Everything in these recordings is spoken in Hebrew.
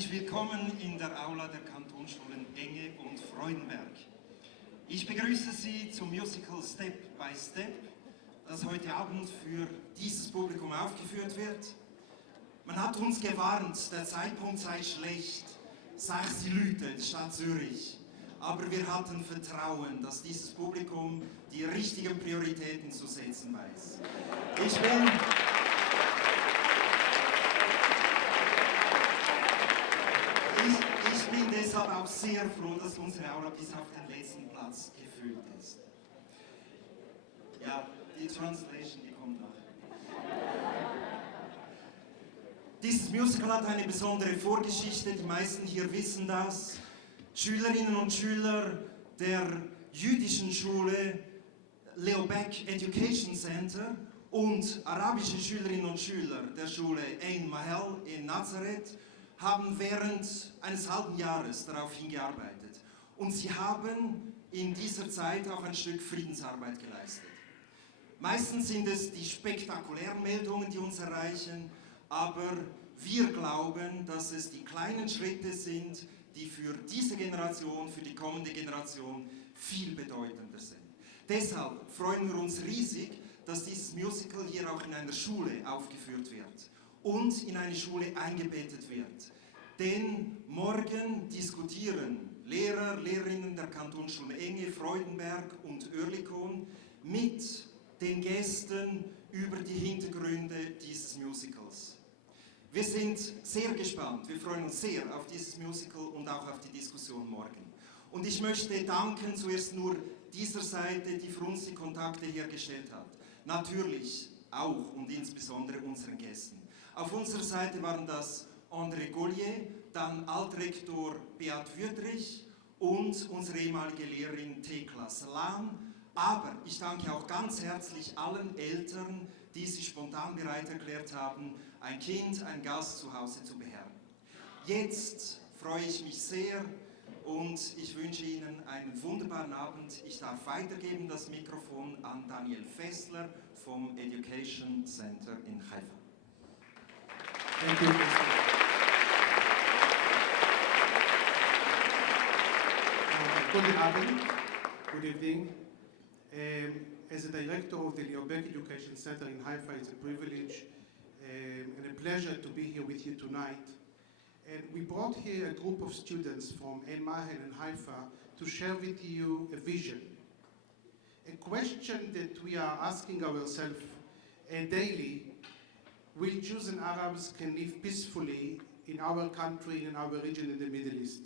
Herzlich willkommen in der Aula der Kantonsschulen Enge und Freudenberg. Ich begrüße Sie zum Musical Step by Step, das heute Abend für dieses Publikum aufgeführt wird. Man hat uns gewarnt, der Zeitpunkt sei schlecht, 6 Leute in der Stadt Zürich. Aber wir hatten Vertrauen, dass dieses Publikum die richtigen Prioritäten zu setzen weiß. Ich bin deshalb auch sehr froh, dass unsere Aula bis auf den letzten Platz gefüllt ist. Ja, die Translation, die kommt noch. Dieses Musical hat eine besondere Vorgeschichte, die meisten hier wissen das. Schülerinnen und Schüler der jüdischen Schule Leo Baeck Education Center und arabische Schülerinnen und Schüler der Schule Ein Mahel in Nazareth haben während eines halben Jahres darauf hingearbeitet. Und sie haben in dieser Zeit auch ein Stück Friedensarbeit geleistet. Meistens sind es die spektakulären Meldungen, die uns erreichen, aber wir glauben, dass es die kleinen Schritte sind, die für diese Generation, für die kommende Generation viel bedeutender sind. Deshalb freuen wir uns riesig, dass dieses Musical hier auch in einer Schule aufgeführt wird und in eine Schule eingebettet wird. Denn morgen diskutieren Lehrer, Lehrerinnen der Kantonsschule Enge, Freudenberg und Oerlikon mit den Gästen über die Hintergründe dieses Musicals. Wir sind sehr gespannt, wir freuen uns sehr auf dieses Musical und auch auf die Diskussion morgen. Und ich möchte danken zuerst nur dieser Seite, die für uns die Kontakte hergestellt hat. Natürlich auch und insbesondere unseren Gästen. Auf unserer Seite waren das André Gollier, dann Altrektor Beat Wüthrich und unsere ehemalige Lehrerin Thekla Salam. Aber ich danke auch ganz herzlich allen Eltern, die sich spontan bereit erklärt haben, ein Kind, einen Gast zu Hause zu beherbergen. Jetzt freue ich mich sehr und ich wünsche Ihnen einen wunderbaren Abend. Ich darf weitergeben das Mikrofon an Daniel Fessler vom Education Center in Haifa. Thank you. Good Abend, good evening. As a director of the Leo Baeck Education Center in Haifa, it's a privilege and a pleasure to be here with you tonight. And we brought here a group of students from Ein Mahel and Haifa to share with you a vision. A question that we are asking ourselves daily: will Jews and Arabs can live peacefully in our country, in our region in the Middle East?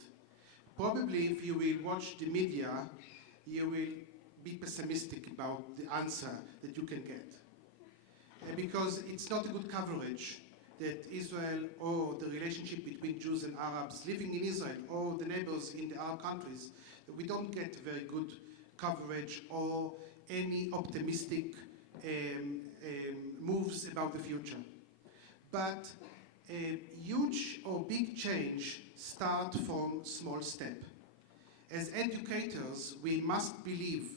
Probably if you will watch the media, you will be pessimistic about the answer that you can get. Because it's not a good coverage that Israel or the relationship between Jews and Arabs living in Israel or the neighbors in the Arab countries, we don't get very good coverage or any optimistic moves about the future. But a huge or big change starts from small step. As educators, we must believe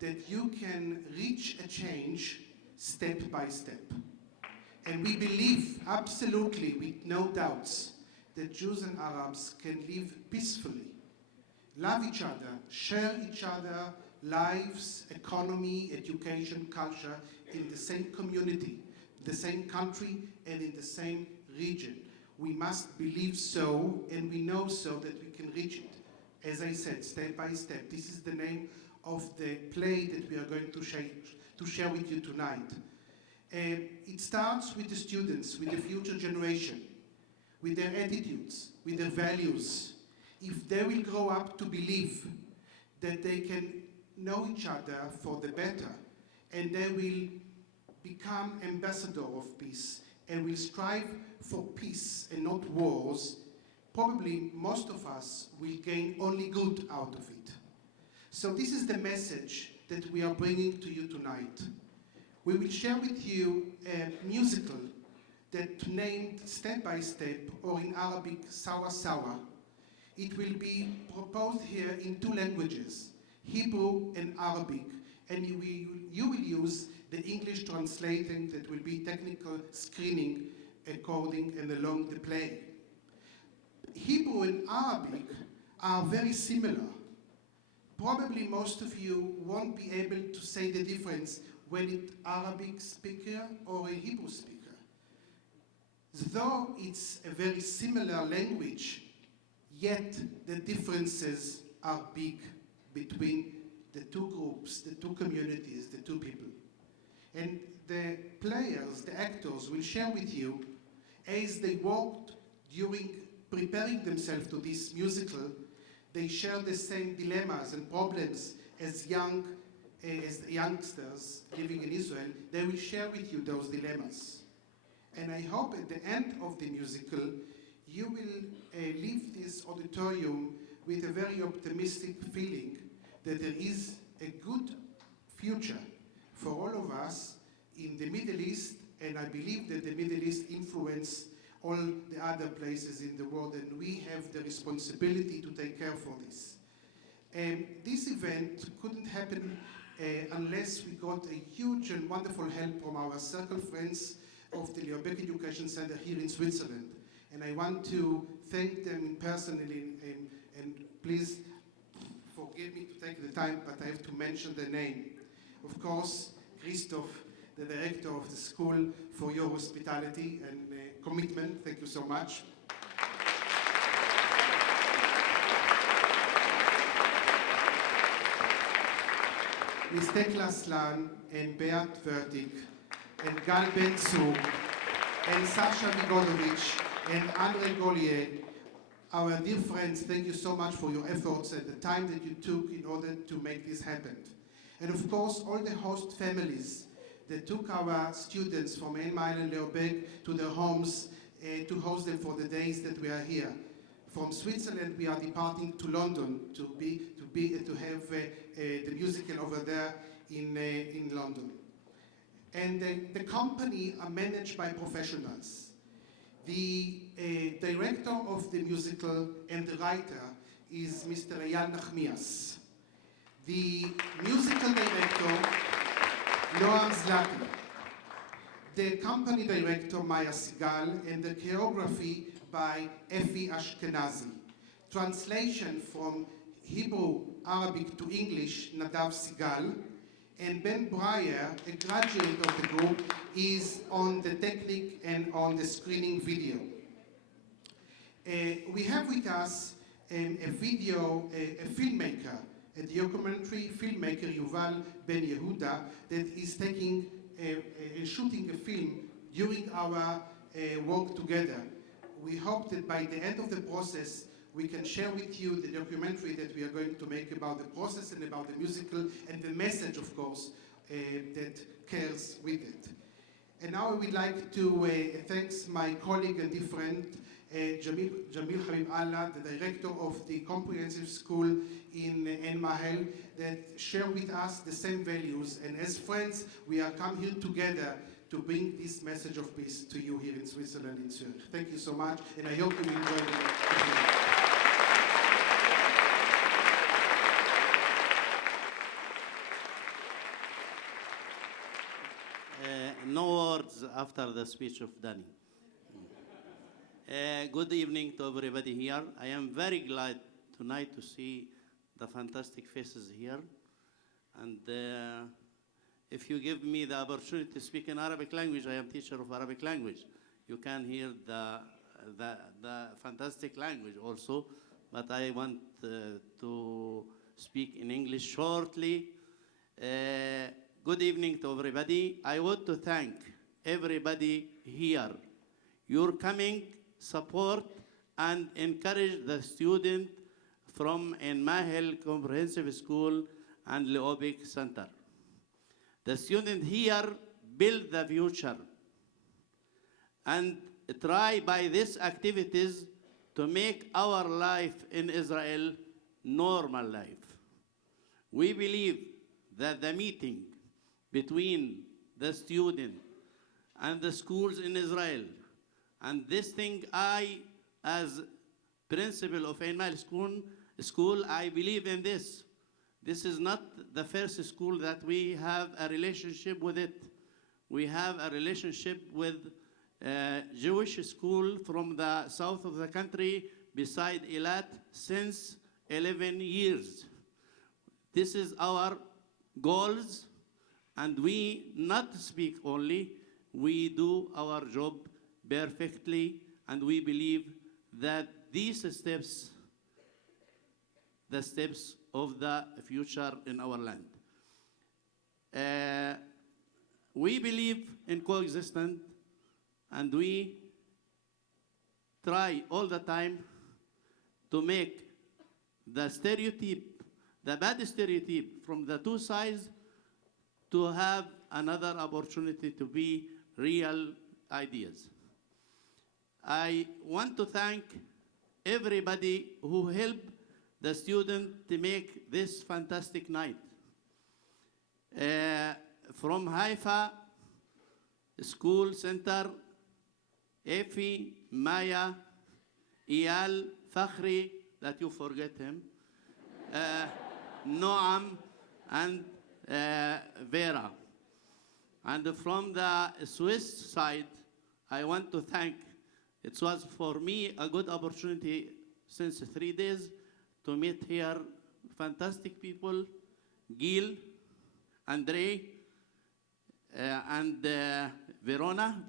that you can reach a change step by step. And we believe, absolutely, with no doubts, that Jews and Arabs can live peacefully, love each other, share each other lives, economy, education, culture in the same community, the same country, and in the same region. We must believe so, and we know so that we can reach it. As I said, step by step. This is the name of the play that we are going to share with you tonight. It starts with the students, with the future generation, with their attitudes, with their values. If they will grow up to believe that they can know each other for the better, and they will become ambassador of peace, and will strive for peace and not wars, probably most of us will gain only good out of it. So this is the message that we are bringing to you tonight. We will share with you a musical that named Step by Step, or in Arabic, Sawa Sawa. It will be proposed here in 2 languages, Hebrew and Arabic, and you will use the English translating that will be technical screening according and along the play. Hebrew and Arabic are very similar. Probably most of you won't be able to say the difference when it's Arabic speaker or a Hebrew speaker. Though it's a very similar language, yet the differences are big between the two groups, the two communities, the two people. And the players, the actors, will share with you as they worked during preparing themselves to this musical. They share the same dilemmas and problems as youngsters living in Israel. They will share with you those dilemmas. And I hope at the end of the musical, you will leave this auditorium with a very optimistic feeling that there is a good future for all of us in the Middle East, and I believe that the Middle East influences all the other places in the world, and we have the responsibility to take care for this. This event couldn't happen unless we got a huge and wonderful help from our circle friends of the Leo Baeck Education Center here in Switzerland. And I want to thank them personally, and please forgive me to take the time, but I have to mention the name. Of course, Christoph, the director of the school, for your hospitality and commitment. Thank you so much. Ms. Tekla Slan and Beat Vertig and Gal Ben-Zur and Sasha Vigodovich and Andre Golier, our dear friends, thank you so much for your efforts and the time that you took in order to make this happen. And of course, all the host families that took our students from Ein Mile and Leo Baeck to their homes to host them for the days that we are here. From Switzerland, we are departing to London to have the musical over there in London. And the company are managed by professionals. The director of the musical and the writer is Mr. Eyal Nachmias. The musical director, Noam Zlati. The company director, Maya Sigal, and the choreography by Effie Ashkenazi. Translation from Hebrew, Arabic to English, Nadav Sigal. And Ben Breyer, a graduate of the group, is on the technique and on the screening video. We have with us a filmmaker, a documentary filmmaker, Yuval Ben Yehuda, that is shooting a film during our work together. We hope that by the end of the process, we can share with you the documentary that we are going to make about the process and about the musical and the message, of course, that cares with it. And now I would like to thank my colleague and dear friend, Jamil Habib Allah, the director of the comprehensive school in Ein Mahel, that share with us the same values. And as friends, we are come here together to bring this message of peace to you here in Switzerland, in Zurich. Thank you so much, and I hope you enjoy it. No words after the speech of Danny. Good evening to everybody here. I am very glad tonight to see the fantastic faces here. And if you give me the opportunity to speak in Arabic language, I am teacher of Arabic language. You can hear the fantastic language also, but I want to speak in English shortly. Good evening to everybody. I want to thank everybody here. Your coming, support, and encourage the student from Ein Mahel Comprehensive School and Leo Baeck Center. The student here build the future and try by these activities to make our life in Israel normal life. We believe that the meeting between the student and the schools in Israel, and this thing I, as principal of Ein Mahel school, I believe in this. This is not the first school that we have a relationship with it. We have a relationship with Jewish school from the south of the country beside Eilat since 11 years. This is our goals, and we not speak only, we do our job perfectly, and we believe that these steps, the steps of the future in our land. We believe in coexistence, and we try all the time to make the stereotype, the bad stereotype from the two sides, to have another opportunity to be real ideas. I want to thank everybody who helped the student to make this fantastic night. From Haifa School Center, Efi, Maya, Eyal, Fakhri, that you forget him, Noam, and Vera. And from the Swiss side, I want to thank, it was for me a good opportunity since 3 days to meet here fantastic people, Gil, Andre, and Verona,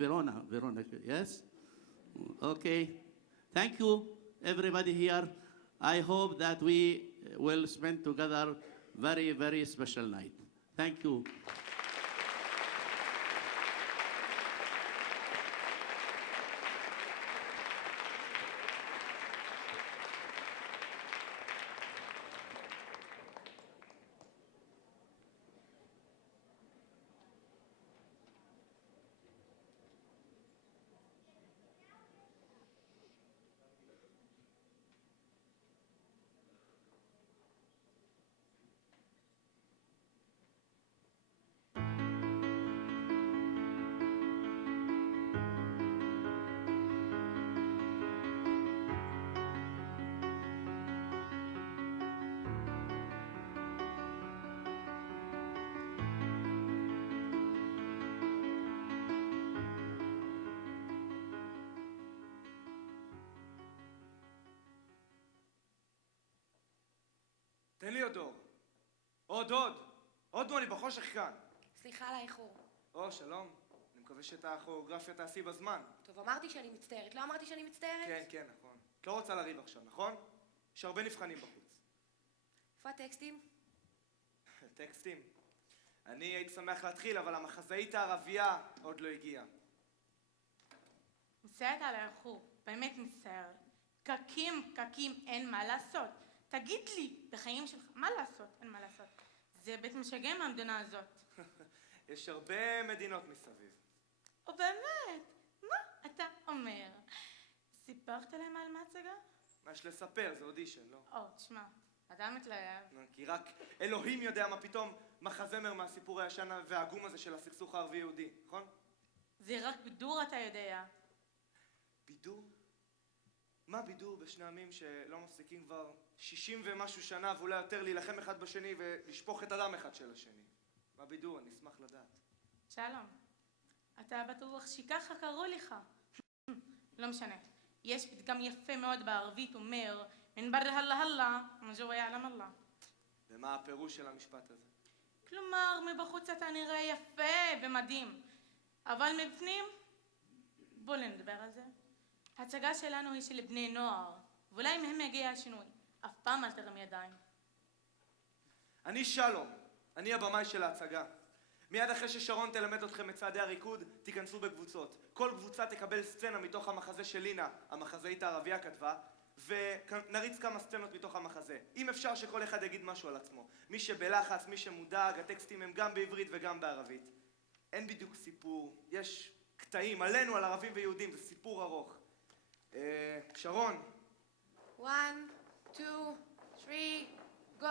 yes? Okay. Thank you, everybody here. I hope that we will spend together very, very special night. Thank you. תן לי עוד אור. עוד, אני בחושך כאן. סליחה על האיחור. שלום. אני מקווה שאת הכוריאוגרפיה תעשי בזמן. טוב, אמרתי שאני מצטערת. לא אמרתי שאני מצטערת? כן, נכון. את לא רוצה לריב עכשיו, נכון? יש הרבה נבחנים בחוץ. איפה הטקסטים? טקסטים? אני הייתי שמח להתחיל, אבל המחזאית הערבייה עוד לא הגיעה. מצטערת על האיחור, באמת מצטערת. פקקים, אין מה לעשות. תגיד לי, בחיים שלך, מה לעשות? אין מה לעשות. זה בית משגע מהמדינה הזאת. יש הרבה מדינות מסביב. או באמת? מה אתה אומר? סיפרת להם על ההצגה? מה יש לספר? זה אודישן, לא? תשמע, אדם מתלהב. כי רק אלוהים יודע מה פתאום מחזמר מהסיפור הישן והעגום הזה של הסכסוך הערבי-יהודי, נכון? זה רק בידור, אתה יודע. בידור? מה בידור בשני עמים שלא מפסיקים כבר 60 ומשהו שנה ואולי יותר להילחם אחד בשני ולשפוך את הדם אחד של השני? מה בידור? אני אשמח לדעת. שלום, אתה בטוח שככה קראו לך? לא משנה. יש פתגם יפה מאוד בערבית אומר מן בר הלאה הלאה, מג'ו יעלם אללה. ומה הפירוש של המשפט הזה? כלומר, מבחוץ אתה נראה יפה ומדהים, אבל מבפנים, בואו נדבר על זה. ההצגה שלנו היא של בני נוער, ואולי מהם יגיע השינוי. אף פעם אל תרם ידיים. אני שלום, אני הבמאי של ההצגה. מיד אחרי ששרון תלמד אתכם את צעדי הריקוד, תיכנסו בקבוצות. כל קבוצה תקבל סצנה מתוך המחזה של לינה, המחזאית הערבייה כתבה, ונריץ כמה סצנות מתוך המחזה. אם אפשר שכל אחד יגיד משהו על עצמו. מי שבלחץ, מי שמודאג, הטקסטים הם גם בעברית וגם בערבית. אין בדיוק סיפור, יש קטעים עלינו, על ערבים ויהודים, זה סיפור ארוך. שרון. 1, 2, 3, go.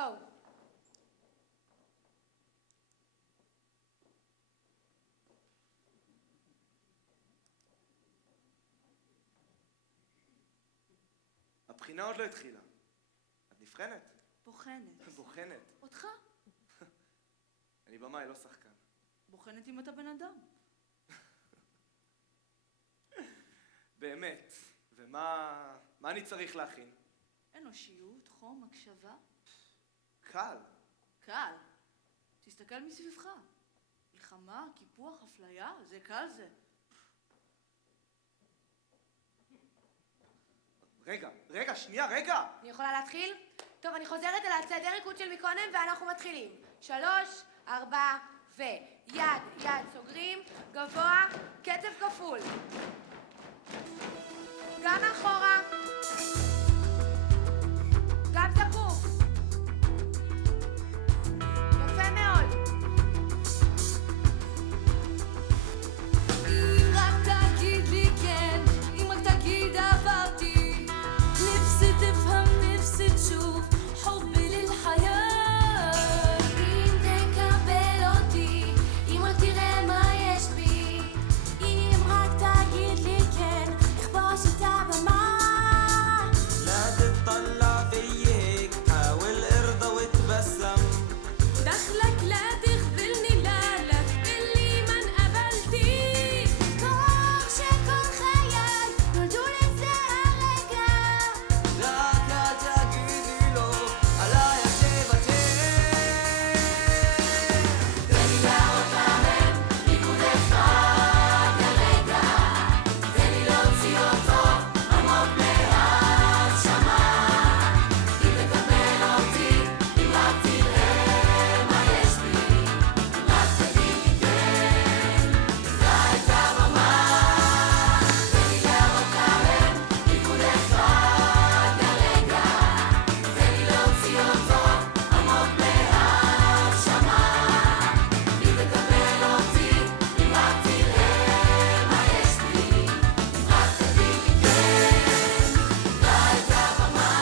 הבחינה עוד לא התחילה. את נבחנת? בוחנת. בוחנת. אותך? אני במאי, לא שחקן. בוחנת אם אתה בן אדם. באמת. מה אני צריך להכין? אנושיות, חום, הקשבה. קל. קל. תסתכל מסביבך. מלחמה, קיפוח, אפליה, זה קל זה. רגע, שנייה, רגע! אני יכולה להתחיל? טוב, אני חוזרת על הסדר ריקוד של מקודם ואנחנו מתחילים. 3, 4 ו... יד, סוגרים, גבוה, קצב כפול. גם אחורה. גם זקוף. יפה מאוד. אם רק תגיד לי כן, אם רק תגיד עברתי, נפסי תפهم נפסי תשוף حبي للحياة. אם תקבל אותי, אם רק תראה מה יש בי, אם רק תגיד לי כן, לכבוש את הבמה. لا تطلع في هيك حاول ارضى وتبسم دخلك لا تخذلني لا لا تقلي ما انقبلتي. كوخ שכל חיי נולדו לזה הרגע. רק אל תגידי לו עליי את תוותר. תן לי להראות להם ריקוד אחד לרגע, תן לי להוציא אותו עמוק מהנשמה. אם תקבל אותי, אם רק תראה מה יש בי, אם רק תגיד לי כן, תקרא את הבמה. תן לי להראות להם ריקוד אחד לרגע, תן לי להוציא אותו עמוק מהנשמה. אם תקבל אותי, אם רק תראה מה יש בי, אם רק תגיד לי כן, תקרא את הבמה.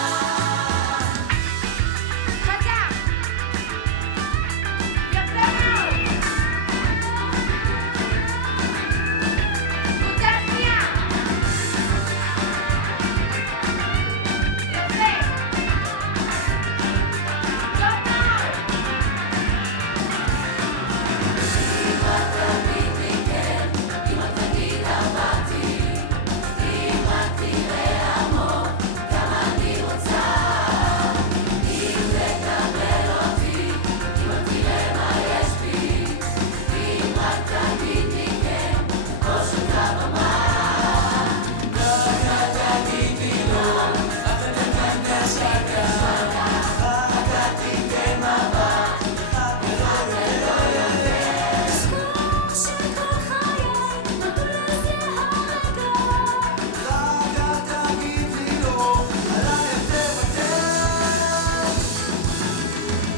חזק. יפה מאוד. קבוצה שנייה. יפה. טוב מאוד. אם רק תגיד לי כן, אם רק תגיד עברתי, אם רק תראה עמוק כמה אני רוצה. אם תקבל אותי, אם רק תראה מה יש בי, אם רק תגיד לי כן, ראש את הבמה. רק אל תגידי לו אף תתן השקה, רק אל תיתן מבט זכור שכל חיי נולדו לזה הרגע. רק אל תגידי לו עליי את תוותר.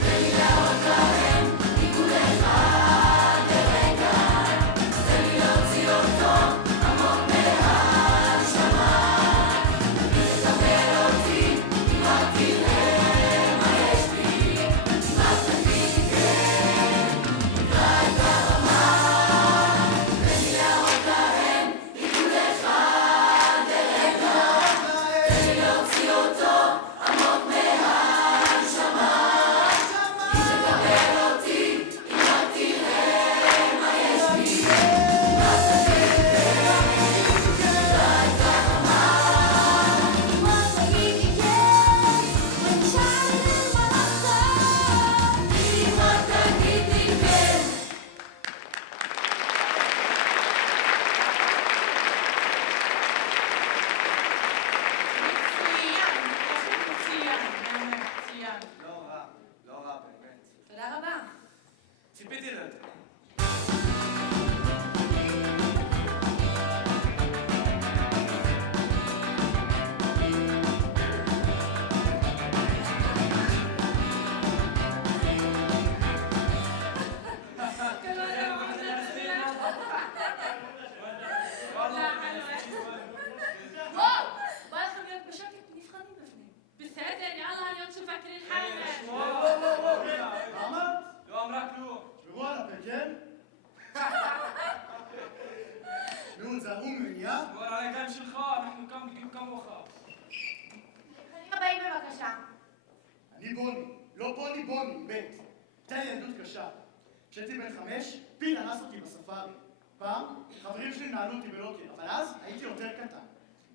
תן לי להראות להם ריקוד אחד לרגע, תן לי להוציא אותו עמוק מהנשמה. אם תקבל אותי, אם רק תראה מה יש בי, אם רק תגיד לי כן, תקרא את הבמה. תן לי להראות להם ריקוד אחד לרגע, תן לי להוציא אותו עמוק מהנשמה. אם תקבל אותי, אם רק תראה מה יש בי, אם רק תגיד לי כן, תקרא את הבמה. אם רק תגיד לי כן, ונשאר למלאכה. אם רק תגיד לי כן. מצוין. לא רע באמת. תודה רבה. ציפיתי ליותר. واو بالكم اليوم بشكل نفخانين בפנים. בסדר, יאללה, אני עוד שופקר الحاجة. לא אמרה כלום. תשמרו על הפה, כן? נו, תזהרו ממני, אה? כבר על הידיים שלך, אנחנו כאן בדיוק כמוך. חברים הבאים בבקשה. אני בוני, לא פוני, בוני, בית. הייתה לי ילדות קשה. כשהייתי בן 5, פיל אנס אותי בספארי. פעם, חברים שלי נעלו אותי בלוקר, אבל אז הייתי יותר קטן.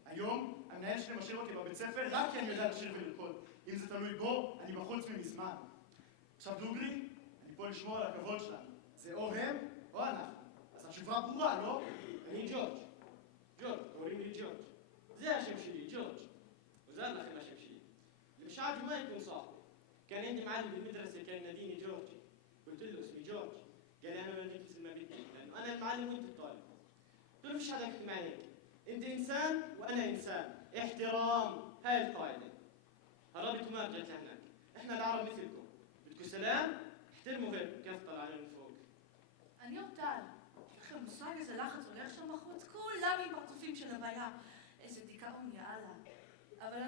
היום, המנהל שלי משאיר אותי בבית ספר רק כי אני יודע לשיר ולרקוד. אם זה תלוי בו, אני בחוץ ממזמן. עכשיו דוגרי, אני פה לשמור על הכבוד שלנו. זה או הם או אנחנו. אז התשובה ברורה, לא? אני ג'ורג'. ג'ורג', קוראים לי ג'ורג'. זה השם שלי, ג'ורג'. وزاد لك الاشم شيء مش عاجبه ما يكون صاحبي كان عندي معلم بالمدرسه كان يناديني جورجي قلت له اسمي جورج قال لي انا ما بديك ما بديك لانه انا المعلم وانت الطالب قلت له مش حدا يحكي معي هيك انت انسان وانا انسان احترام هاي القاعده هربت وما رجعت لهناك احنا العرب مثلكم بدكم سلام احترموا هيك كيف طلع علينا من فوق אני אורטל. יש לכם מושג איזה לחץ הולך שם בחוץ? כולם עם פרצופים של הוויה. איזה דיכאון, יאללה. אבל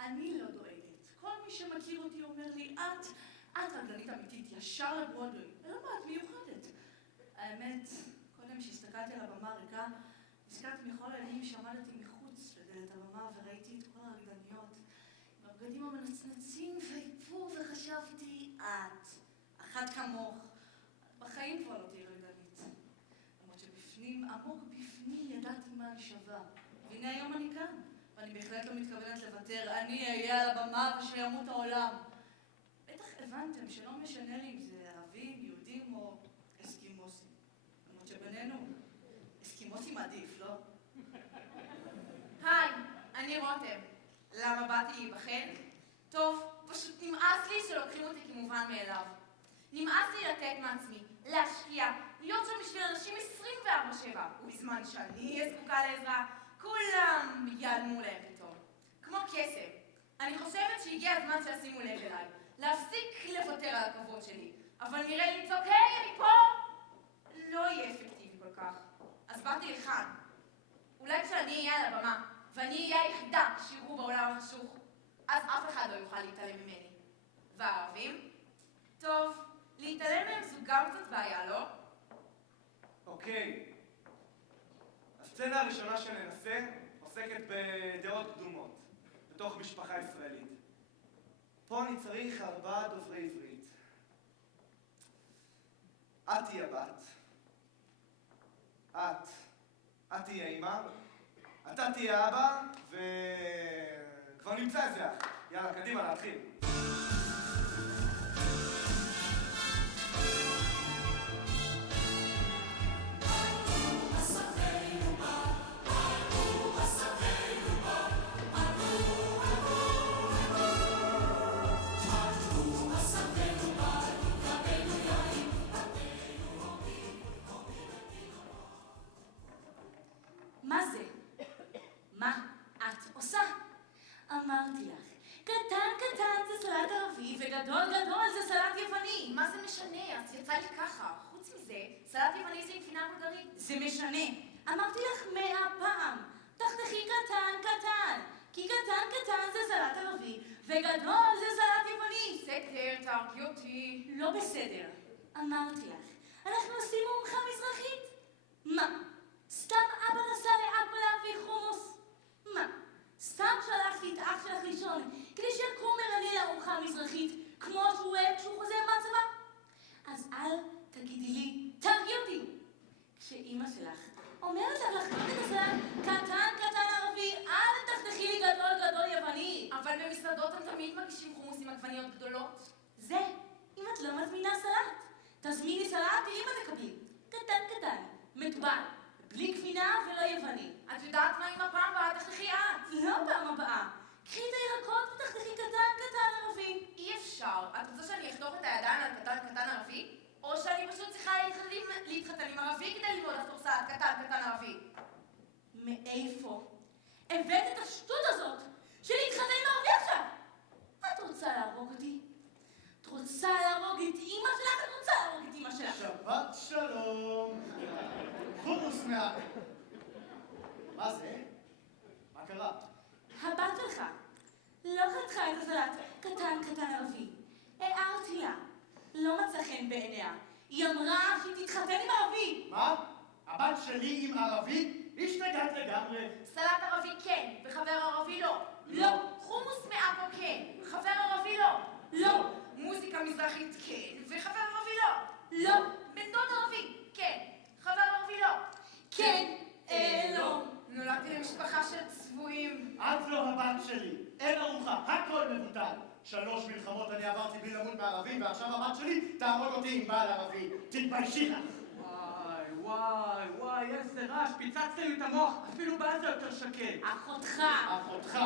אני לא דואגת. כל מי שמכיר אותי אומר לי, את רגלנית אמיתית, ישר לברודווי. ולא מה, את מיוחדת. האמת, קודם שהסתכלתי על הבמה הריקה, נזכרתי מכל הימים שעמדתי מחוץ לדלת הבמה וראיתי את כל הרגלניות עם הבגדים המנצנצים והיפור וחשבתי, את, אחת כמוך. בחיים כבר לא תהיה רגלנית. למרות שבפנים, עמוק בפנים, ידעתי מה אני שווה. והנה היום אני כאן. ואני בהחלט לא מתכוונת לוותר. אני אהיה על הבמה ושימות העולם. בטח הבנתם שלא משנה לי אם זה ערבים, יהודים או אסקימוסים. למרות שבינינו, אסקימוסים עדיף, לא? היי, אני רותם. למה באתי להיבחן? טוב, פשוט נמאס לי שלוקחים אותי כמובן מאליו. נמאס לי לתת מעצמי, להשקיע, להיות שם בשביל אנשים 24/7, ובזמן שאני אהיה זקוקה לעזרה, כולם ייעלמו להם פתאום. כמו קסם. אני חושבת שהגיע הזמן שישימו לב אליי, להפסיק לוותר על הכבוד שלי, אבל נראה לי לצעוק, היי, אני פה! לא יהיה אפקטיבי כל כך. אז באתי לכאן. אולי כשאני אהיה על הבמה, ואני אהיה היחידה שיראו בעולם החשוך, אז אף אחד לא יוכל להתעלם ממני. והערבים? טוב, להתעלם מהם זו גם קצת בעיה, לא? אוקיי. הסצנה הראשונה שננסה עוסקת בדעות קדומות, בתוך משפחה ישראלית. פה אני צריך 4 דוברי עברית. את תהיה בת. את תהיה אמא. אתה תהיה אבא, וכבר נמצא איזה אח. יאללה, קדימה, להתחיל. מה זה? מה את עושה? אמרתי לך, קטן קטן זה סלט ערבי וגדול גדול זה סלט יווני. מה זה משנה? אז יצא לי ככה. חוץ מזה, סלט יווני זה עם גבינה בולגרית. זה משנה. אמרתי לך 100 פעם. תחתכי קטן קטן. כי קטן קטן זה סלט ערבי וגדול זה סלט יווני. בסדר, תהרגי אותי. לא בסדר. אמרתי לך, אנחנו עושים ארוחה מזרחית. מה? סתם אבא נסע לעכו להביא חומוס? מה? סתם שלחתי את אח שלך לישון כדי שיקום ערני לארוחה המזרחית כמו שהוא אוהב כשהוא חוזר מהצבא? אז אל תגידי לי, תרגי אותי! כשאימא שלך אומרת לך לחתוך את הסלט קטן קטן ערבי, אל תחתכי לי גדול גדול יווני. אבל במסעדות הם תמיד מגישים חומוס עם עגבניות גדולות. זה, אם את לא מזמינה סלט. תזמיני סלט, תראי מה תקבלי. קטן קטן, מטובל. בלי גבינה ולא יווני. את יודעת מה עם הפעם הבאה? תחתכי את. לא פעם הבאה. קחי את הירקות ותחתכי קטן קטן ערבי. אי אפשר. את רוצה שאני אחתוך את הידיים על קטן קטן ערבי? או שאני פשוט צריכה להתחתן עם ערבי כדי ללמוד לחתוך סלט קטן קטן ערבי? מאיפה הבאת את השטות הזאת של להתחתן עם ערבי עכשיו? את רוצה להרוג אותי? את רוצה להרוג את אמא שלך? את רוצה להרוג את אמא שלך? שבת שלום. חומוס מה... מה זה? מה קרה? הבת שלך לא חתכה את הסלט קטן קטן ערבי. הערתי לה. לא מצא חן בעיניה. היא אמרה שהיא תתחתן עם ערבי. מה? הבת שלי עם ערבי? השתגעת לגמרי. סלט ערבי כן, וחבר ערבי לא. לא. חומוס מעכו כן, חבר ערבי לא. לא. מוזיקה מזרחית כן, וחבר ערבי לא. לא. בן דוד ערבי כן, חבר ערבי לא. כן, לא. נולדתי למשפחה של צבועים. 3 מלחמות אני עברתי בלי למות מערבים, ועכשיו הבת שלי תהרוג אותי עם בעל ערבי. תתביישי לך. וואי, איזה רעש, פיצצתם את המוח, אפילו בעזה יותר שקט. אחותך. אחותך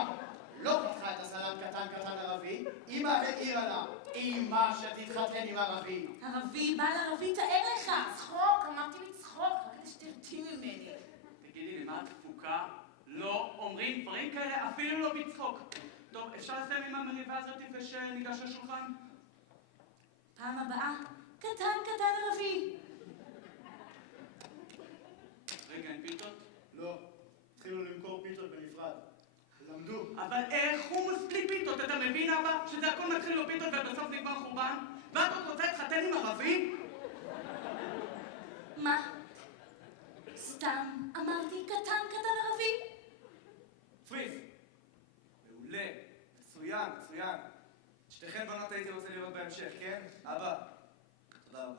לא פיתחה את הסלם קטן ערבי, אמא העירה לה, אמא שתתחתן עם ערבי. ערבי, בעל ערבי, תאר לך. צחוק, אמרתי מצחוק, רק כדי שתרתיעי ממני. תגידי לי, מה את דפוקה? לא אומרים דברים כאלה, אפילו לא בצחוק. טוב, אפשר לסיים עם המריבה הזאת ושניגש לשולחן? פעם הבאה, קטן ערבי. רגע, אין פיתות? לא, התחילו למכור פיתות בנפרד. למדו. אבל איך הוא מספיק פיתות? אתה מבין, אבא? שזה הכל מתחיל לו פיתות ובסוף נגמר חורבן? ואת עוד רוצה להתחתן עם ערבי? מה? סתם אמרתי קטן ערבי? פריז. מעולה. מצוין. שתיכן בנות הייתי רוצה לראות בהמשך, כן? אבא. תודה רבה.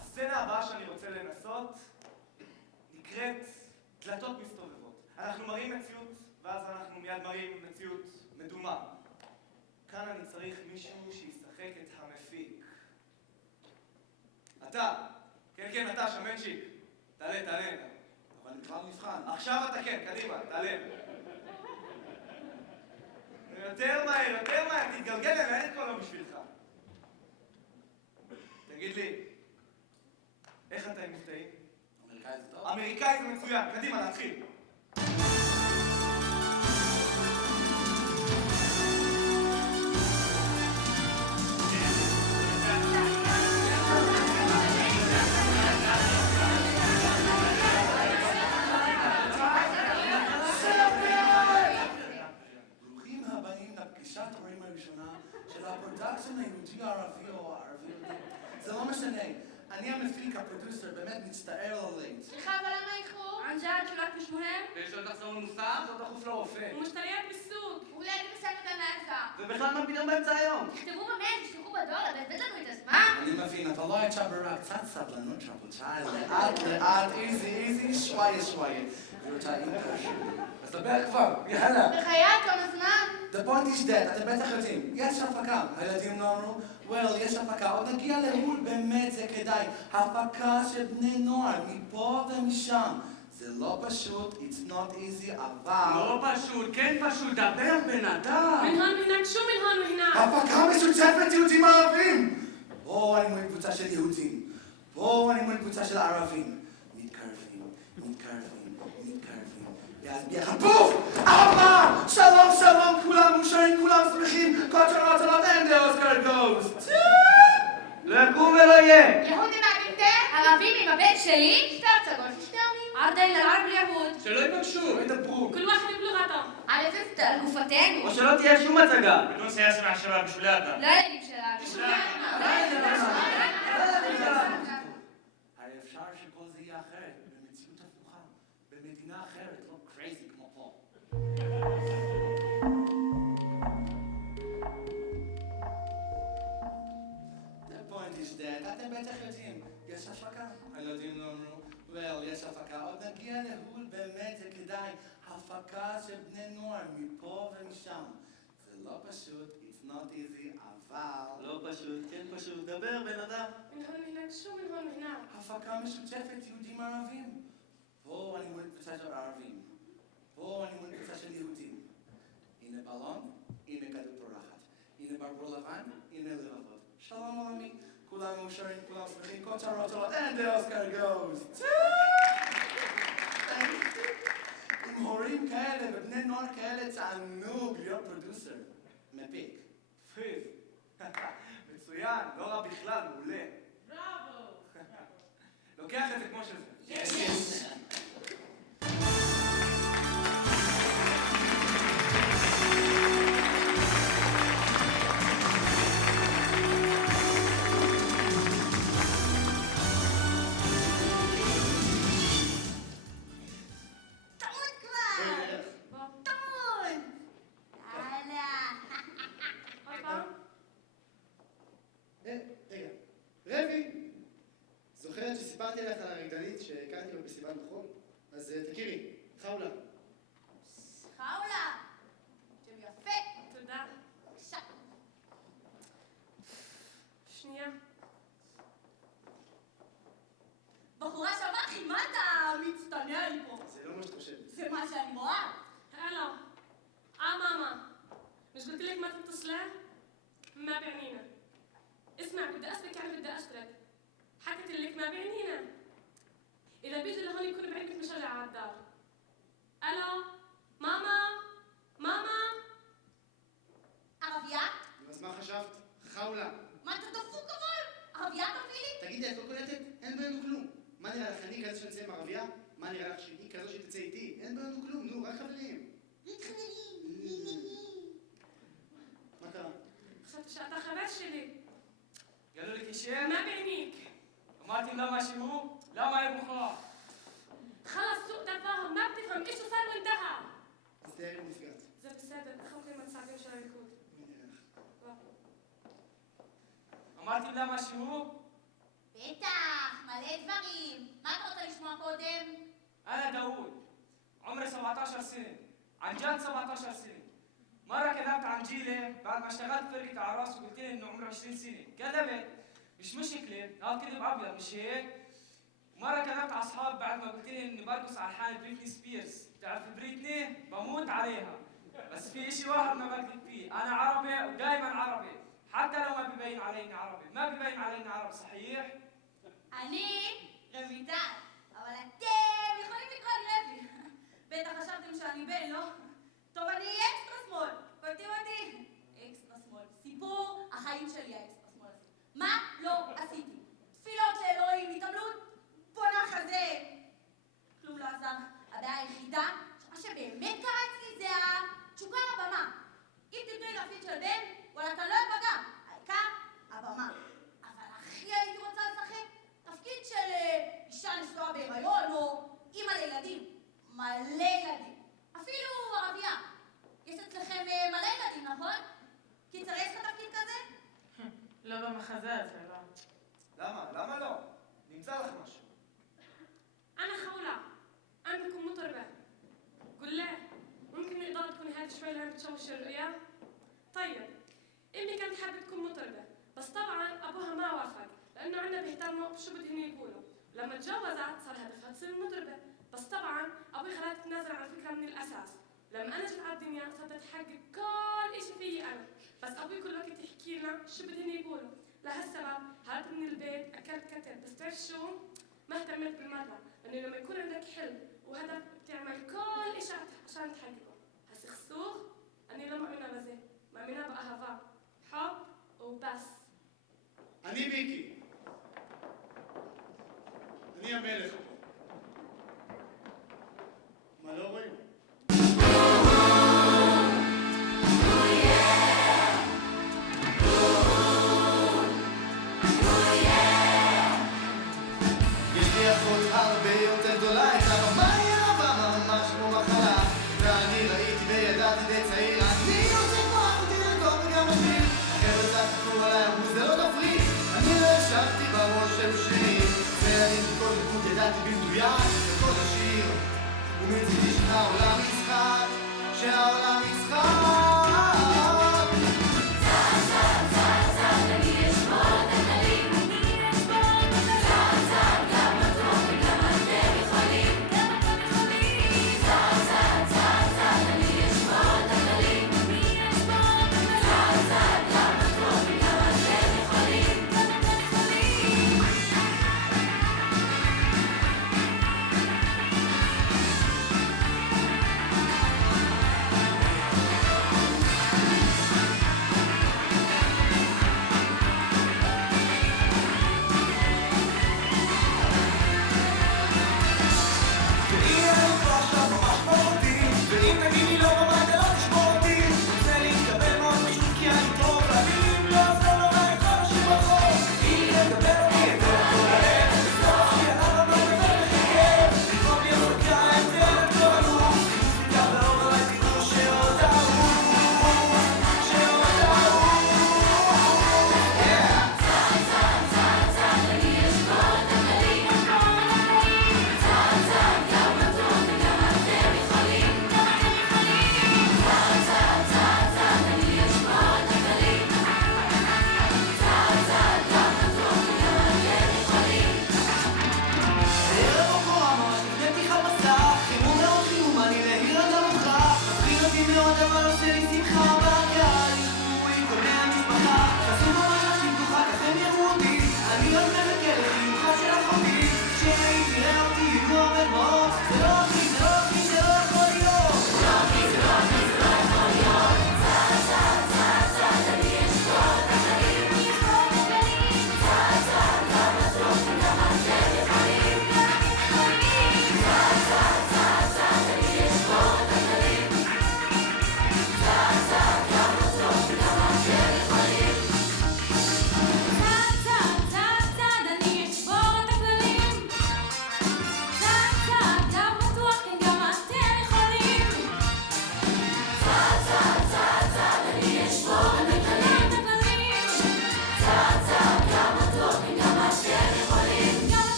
הסצנה הבאה שאני רוצה לנסות נקראת דלתות מסתובבות. אנחנו מראים מציאות, ואז אנחנו מיד מראים מציאות מדומה. כאן אני צריך מישהו שישחק את המפיק. אתה, כן, אתה, שמנצ'יק. תעלה. אבל אני כבר נבחן. עכשיו אתה כן, קדימה, תעלה. יותר מהר, תתגלגל לנהל את כל בשבילך. תגיד לי, איך אתה עם מבטאים? אמריקאי זה טוב? אמריקאי זה מצוין, קדימה, להתחיל. ברוכים הבאים לפגישת ההורים הראשונה של הפרודקשן היהודי הערבי או הערבי. זה לא משנה. אני המפיק, הפרודוסר, באמת מצטער על הלייט. סליחה, אבל למה איחור? אנג'אד, שולט בשמוהם? ויש עוד לחזור למוסר? זאת דחוף לרופא. הוא משתלט בסוג. אולי אני מסיים את הנאצה. ובכלל מה פתאום באמצע היום? תכתבו במייל, תשלחו בדולר, לבזבז לנו את הזמן. אני מבין, אבל לא הייתה ברירה, קצת סבלנות רבותיי, לאט, איזי, שוואיה. גבירותיי, אם קשה. אז דבר כבר, יאללה. בחיי, כמה זמן? The point is that, אתם בטח יודעים, יש הפקה. הילדים לא אמרו, יש הפקה, עוד נגיע להול, באמת זה כדאי. הפקה של בני נוער, מפה ומשם. זה לא פשוט, it's not easy, אבל... לא פשוט, כן פשוט, דבר בן אדם. שו מנהון הנה. הפקה משותפת יהודים ערבים! בואו אני מול קבוצה של יהודים. בואו אני מול קבוצה של ערבים. מתקרבים. ואז ביחד, פוף! אבא! שלום, כולם מאושרים, כולם שמחים, כותרות and the Oscar goes. לא יקום ולא יהיה. יהודים מהבינתן? ערבים עם הבן שלי? שתי הצגות, שתי עמים. ערדי לרב ליהוד. שלא יבקשו. ידברו. כל ואחד בלוגתו. על איזה על גופתנו. או שלא תהיה שום הצגה. بدون سياسة مع الشباب بشولاتنا. לא הילדים שלנו. הרי אפשר שכל זה יהיה אחרת, במציאות הפוכה, במדינה אחרת, לא קרייזי כמו פה. The point is that, אתם בטח יודעים, יש הפקה. הילדים לא אמרו, יש הפקה, עוד נגיע להול, באמת זה כדאי. הפקה של בני נוער, מפה ומשם. זה לא פשוט, it's not easy, אבל... לא פשוט, כן פשוט, דבר בן אדם. מנהון הנה, שו מנהון הנה. הפקה משותפת יהודים ערבים. פה אני מול קבוצה של ערבים. פה אני מול קבוצה של יהודים. הנה בלון, הנה כדור פורחת. הנה ברבור לבן, הנה לבבות. שלום עולמי, כולם מאושרים, כולם שמחים, כותרות טובות, and the Oscar goes. עם הורים כאלה ובני נוער כאלה תענוג להיות פרודוסר. מפיק. פריז. מצוין, לא רע בכלל, מעולה. בראבו. לוקח את זה כמו שזה. Yes. תמות כבר! תמות! יאללה. סיפרתי לך על הרקדנית שהכרתי במסיבת נכון? אז תכירי, חאולה. חאולה! שם יפה! תודה. בבקשה. שנייה. בחורה שווה אחי, מה אתה מצטנע לי פה? זה לא מה שאת חושבת. זה מה שאני רואה. هلا ماما مش قلت لك ما تتصلي؟ ما بعنينا اسمع بدي اسالك يعني بدي اشترك حكت لك ما بعنينا اذا بيجي لهون يكون بعندك مشجع على الدار الو ماما ماما ערבייה? אז מה חשבת? חאולה. מה אתה דפוק אבל? ערבייה תביא לי? תגידי, את לא קולטת? אין בינינו כלום. מה נראה לך, אני כזה שנצא עם ערבייה? מה נראה לך שהיא כזו שתצא איתי? אין בינינו כלום, נו, רק חברים. מה קרה? خشيت שאתה חבר שלי قالوا لك شيء؟ ما بعنيك אמרתי למה שהוא? למה היה מוכרח? خلص سوء تفاهم ما بتفهم ايش صار وانتهى מצטער אם נפגעת. זה בסדר איך מمكن ما تساعدين של הליכוד אמרתי למה שהוא? בטח, מלא דברים. מה אתה רוצה לשמוע קודם? أنا داوود عمري 17 سنة عن جد 17 سنة مرة كذبت عن جيلي بعد ما اشتغلت فرقة أعراس وقلت لي إنه عمري 20 سنة كذبت مش مشكلة هذا كذب أبيض مش هيك مرة كذبت على أصحابي بعد ما قلت لي إني برقص على حالة بريتني سبيرز بتعرف بريتني بموت عليها بس في إشي واحد ما بكذب فيه أنا عربي ودائما عربي حتى لو ما بيبين علي إني عربي ما بيبين علي إني عربي صحيح؟ אני רויטל, אבל אתם יכולים לקרוא לי רבי. בטח חשבתם שאני בן, לא? טוב, אני אקסטרה שמאל. קולטים אותי? אקסטרה שמאל. סיפור החיים שלי האקסטרה שמאל הזה. מה לא עשיתי? תפילות לאלוהים, התעמלות, בונה חזה. כלום לא עזר. הבעיה היחידה, שמה שבאמת קרה אצלי זה התשוקה לבמה. אם תתנו לי להפיץ של בן, וואלה, אתה לא אפגע. העיקר, הבמה. אבל הכי הייתי רוצה לשחק תפקיד של אישה נשואה בהיריון או אימא לילדים. מלא ילדים. אפילו ערבייה. יש אצלכם מלא ילדים, נכון? קיצר, יש לך תפקיד כזה? לא במחזה הזה, לא. למה? למה לא? נמצא לך משהו. أنا خولة عندكم مطربة قول له ممكن الإضاءة تكون هادي شوي لين بتشوش الرؤية طيب أمي كانت حابة تكون مطربة بس طبعا أبوها ما وافق لأنه عنا بيهتموا بشو بدهم يقولوا لما تجوزت صار هدفها تصير مطربة بس طبعا أبوي خلاها تتنازل عن الفكرة من الأساس لما أنا جيت على الدنيا صرت تحقق كل إشي فيي أنا بس أبوي كل وقت يحكي لنا شو بدهم يقولوا لهالسبب هربت من البيت أكلت كتب بس تعرف شو؟ ما اهتميت بالمرة لأنه لما يكون عندك حلم وهدف بتعمل كل إشي عشان تحققه هسي خسوخ أنا لا مؤمنة بزي مؤمنة بأهواء حب وبس אני מיקי. אני המלך פה. מה לא רואים? יש לי אחות הרבה יותר גדולה, את הבמה היא אהבה ממש כמו מחלה. ואני ראיתי וידעתי די צעיר, אני רוצה כמו אחותי לטוב וגם לשיר. החבר'ה צחקו עליי, אמרו זה לא תפריט. אני לא ישבתי בראש של שלי, ואני בכל דקות ידעתי במדויק בכל השיר. ומצידי שהעולם יצחק, שהעולם יצחק.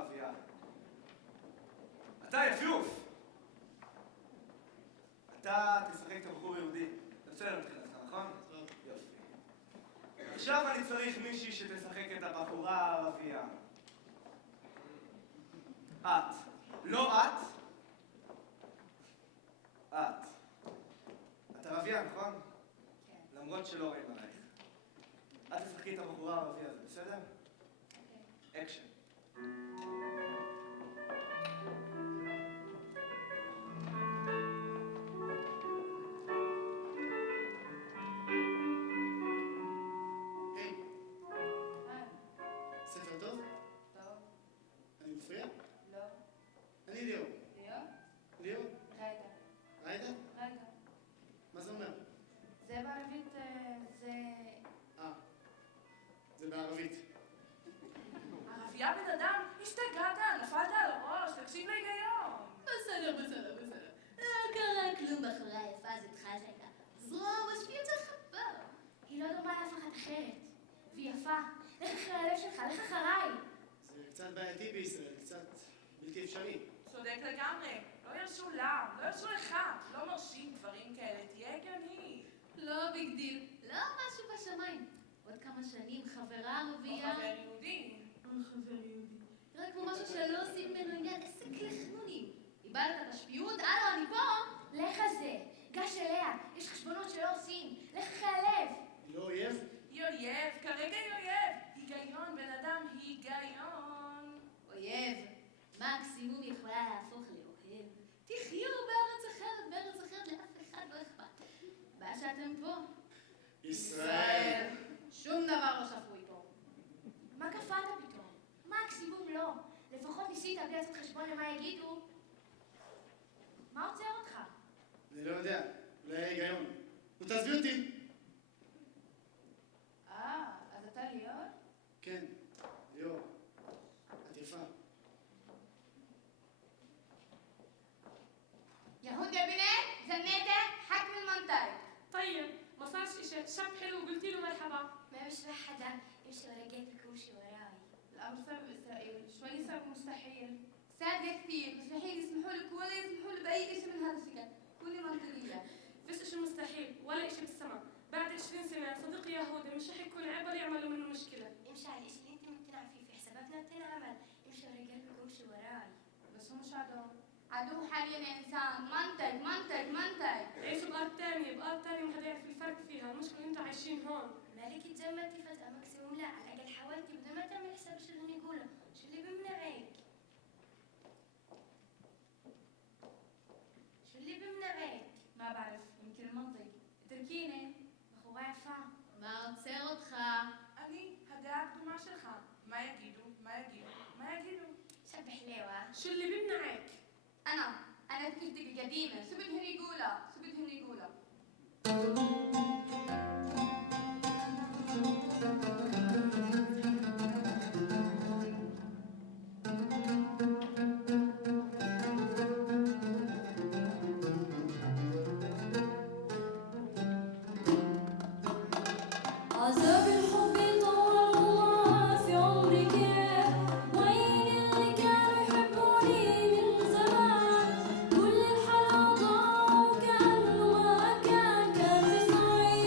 ערבייה. אתה יפיוף! אתה תשחק את הבחור יהודי. זה בסדר מבחינתך, נכון? יופי. עכשיו אני צריך מישהי שתשחק את הבחורה הערבייה. את. לא את. את. את ערבייה, נכון? כן. למרות שלא רואים עלייך. את תשחקי את הבחורה הערבייה, זה בסדר? אקשן. היי, ספר טוב? טוב. אני מפריע? לא. אני ליאור. ליאור? ליאור? רגע. ראית? רגע. מה זה אומר? זה בערבית, זה... זה בערבית. ערבייה בן אדם, השתגעת, נפלת על הראש, תקשיב להיגיון. בסדר. לא קרה כלום, בחורה יפה, זאת חזקה. זרוע משפיע יותר חבר. היא לא דומה לאף אחת אחרת. והיא יפה. לך אחרי הלב שלך, לך אחריי. זה קצת בעייתי בישראל, קצת בלתי אפשרי. צודק לגמרי. לא ירשו לה, לא ירשו לך. לא מרשים דברים כאלה, תהיה הגיוני. לא ביג דיל. לא משהו בשמיים. עוד כמה שנים חברה או ערבייה. חבר יהודי. חבר יהודי. נראה כמו משהו שלא עושים ממנו עניין, איזה כלכנונים. איבדת את השפיות? הלו, אני פה! לך על זה. גש אליה. יש חשבונות שלא עושים. לך אחרי הלב. היא לא אויב? היא אויב, כרגע היא אויב. היגיון, בן אדם, היגיון. אויב. מקסימום יכולה להפוך לאוהב. תחיו בארץ אחרת, לאף אחד לא אכפת. בעיה שאתם פה. ישראל. שום דבר לא שפוי פה. מה קפאת פתאום? מקסימום לא. לפחות ניסית בלי לעשות חשבון למה יגידו. מה עוצר אותך? אני לא יודע, אולי ההיגיון. נו, תעזבי אותי. אז אתה ליאור? כן, ליאור. את יפה. يهود يا بنات زناتة حكم المنطقة. طيب ما صارش اشي شاب حلو وقلتي له مرحبا. ما مش راح حدا يمشي ورا جيبك وامشي وراي. الأمر صار بإسرائيل شوي صار مستحيل. صار كثير مستحيل يسمحوا لك ولا يسمحوا لي بأي شيء من هذا الشكل. كوني منطقية. فيش اشي مستحيل ولا اشي بالسما. بعد 20 سنة صديق يهودي مش رح يكون عبر يعملوا منه مشكلة. امشي على الاشي اللي انت مقتنع فيه في حساباتنا بتنعمل. امشي ورا جيبك وامشي وراي. بس هو مش عدو حاليا يا إنسان. منطق. عيشوا بأرض تانية ما حدا يعرف الفرق فيها. المشكلة انتوا عايشين هون. مالك تجمدتي فجأة ماكسيموم لا على الأقل حاولتي بدون ما تعملي حساب شو اللي يقوله. شو اللي بمنعك؟ ما بعرف يمكن المنطق. اتركيني. בחורה יפה. מה עוצר אותך? אני הדעה הקדומה שלך. מה יגידו? شبح حلوة. شو اللي بيمنعك؟ أنا فكرتك القديمة. شو بدهن يقولها؟ عذاب الحب طال الله في عمري كان وعين اللي كانوا يحبوني من زمان كل الحلا ضاع وكأنه ما كان في صعيد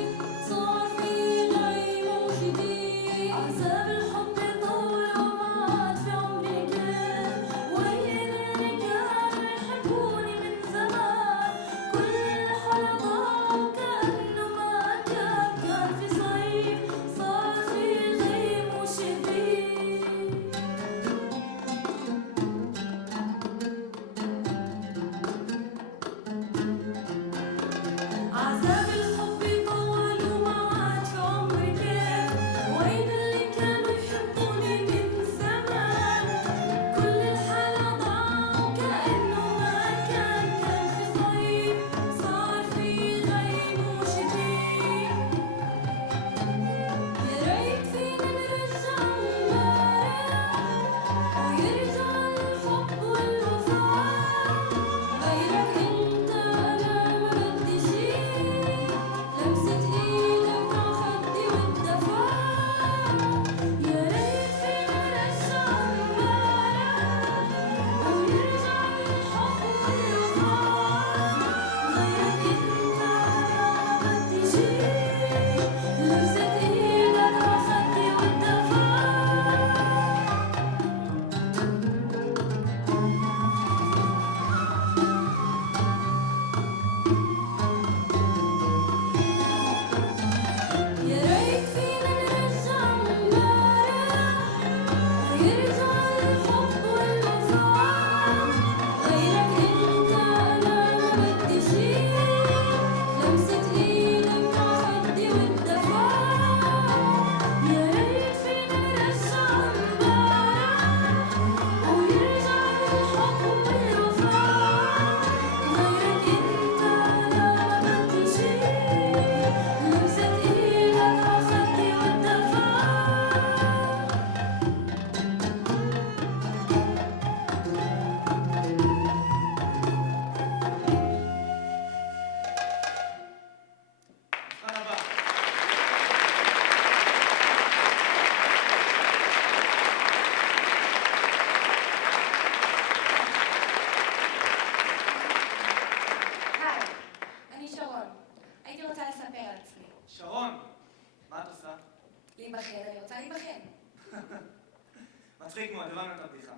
מצחיק מאוד, הבנו את הבדיחה.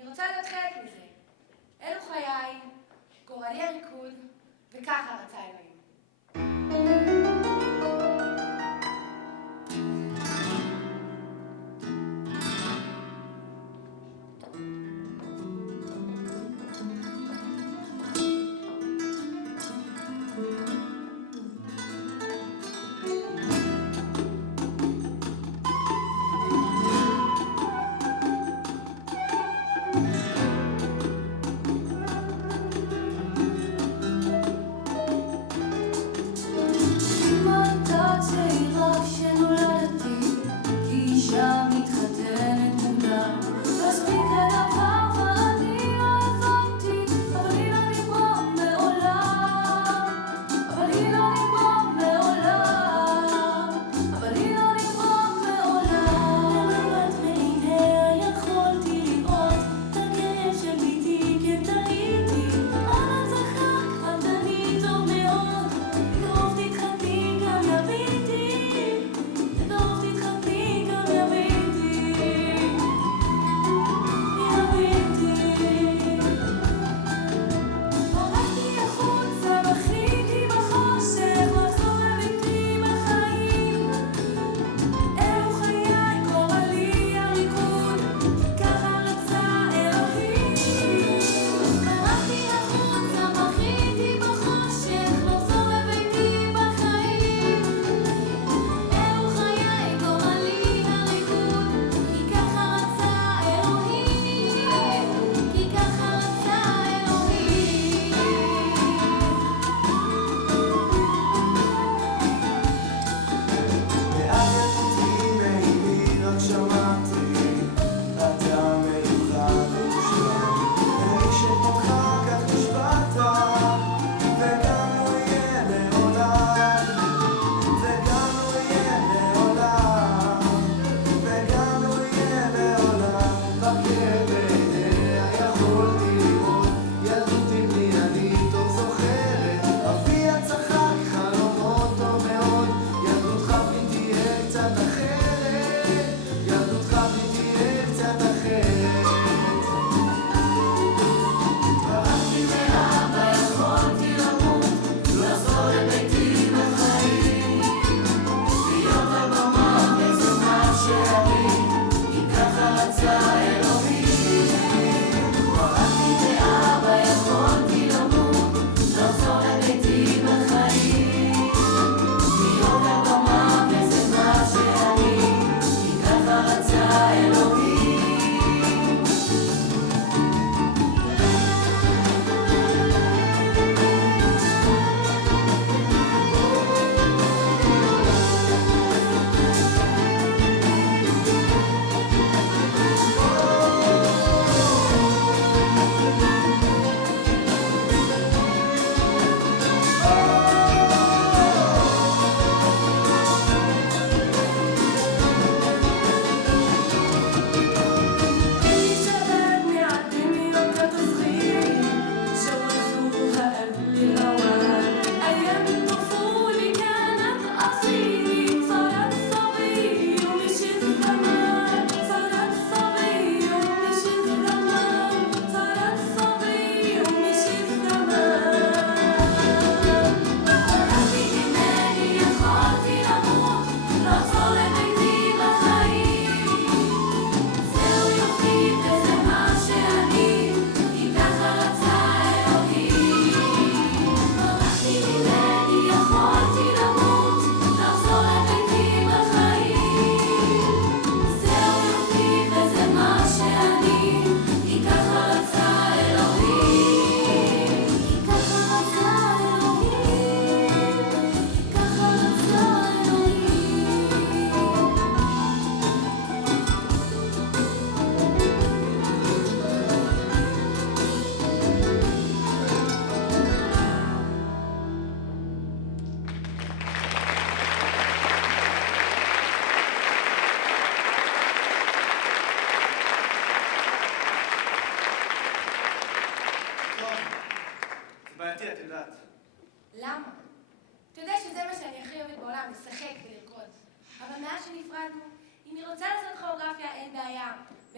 אני רוצה להיות חלק מזה. אלו חיי, גורלי הריקוד, וככה רצה אלוהים.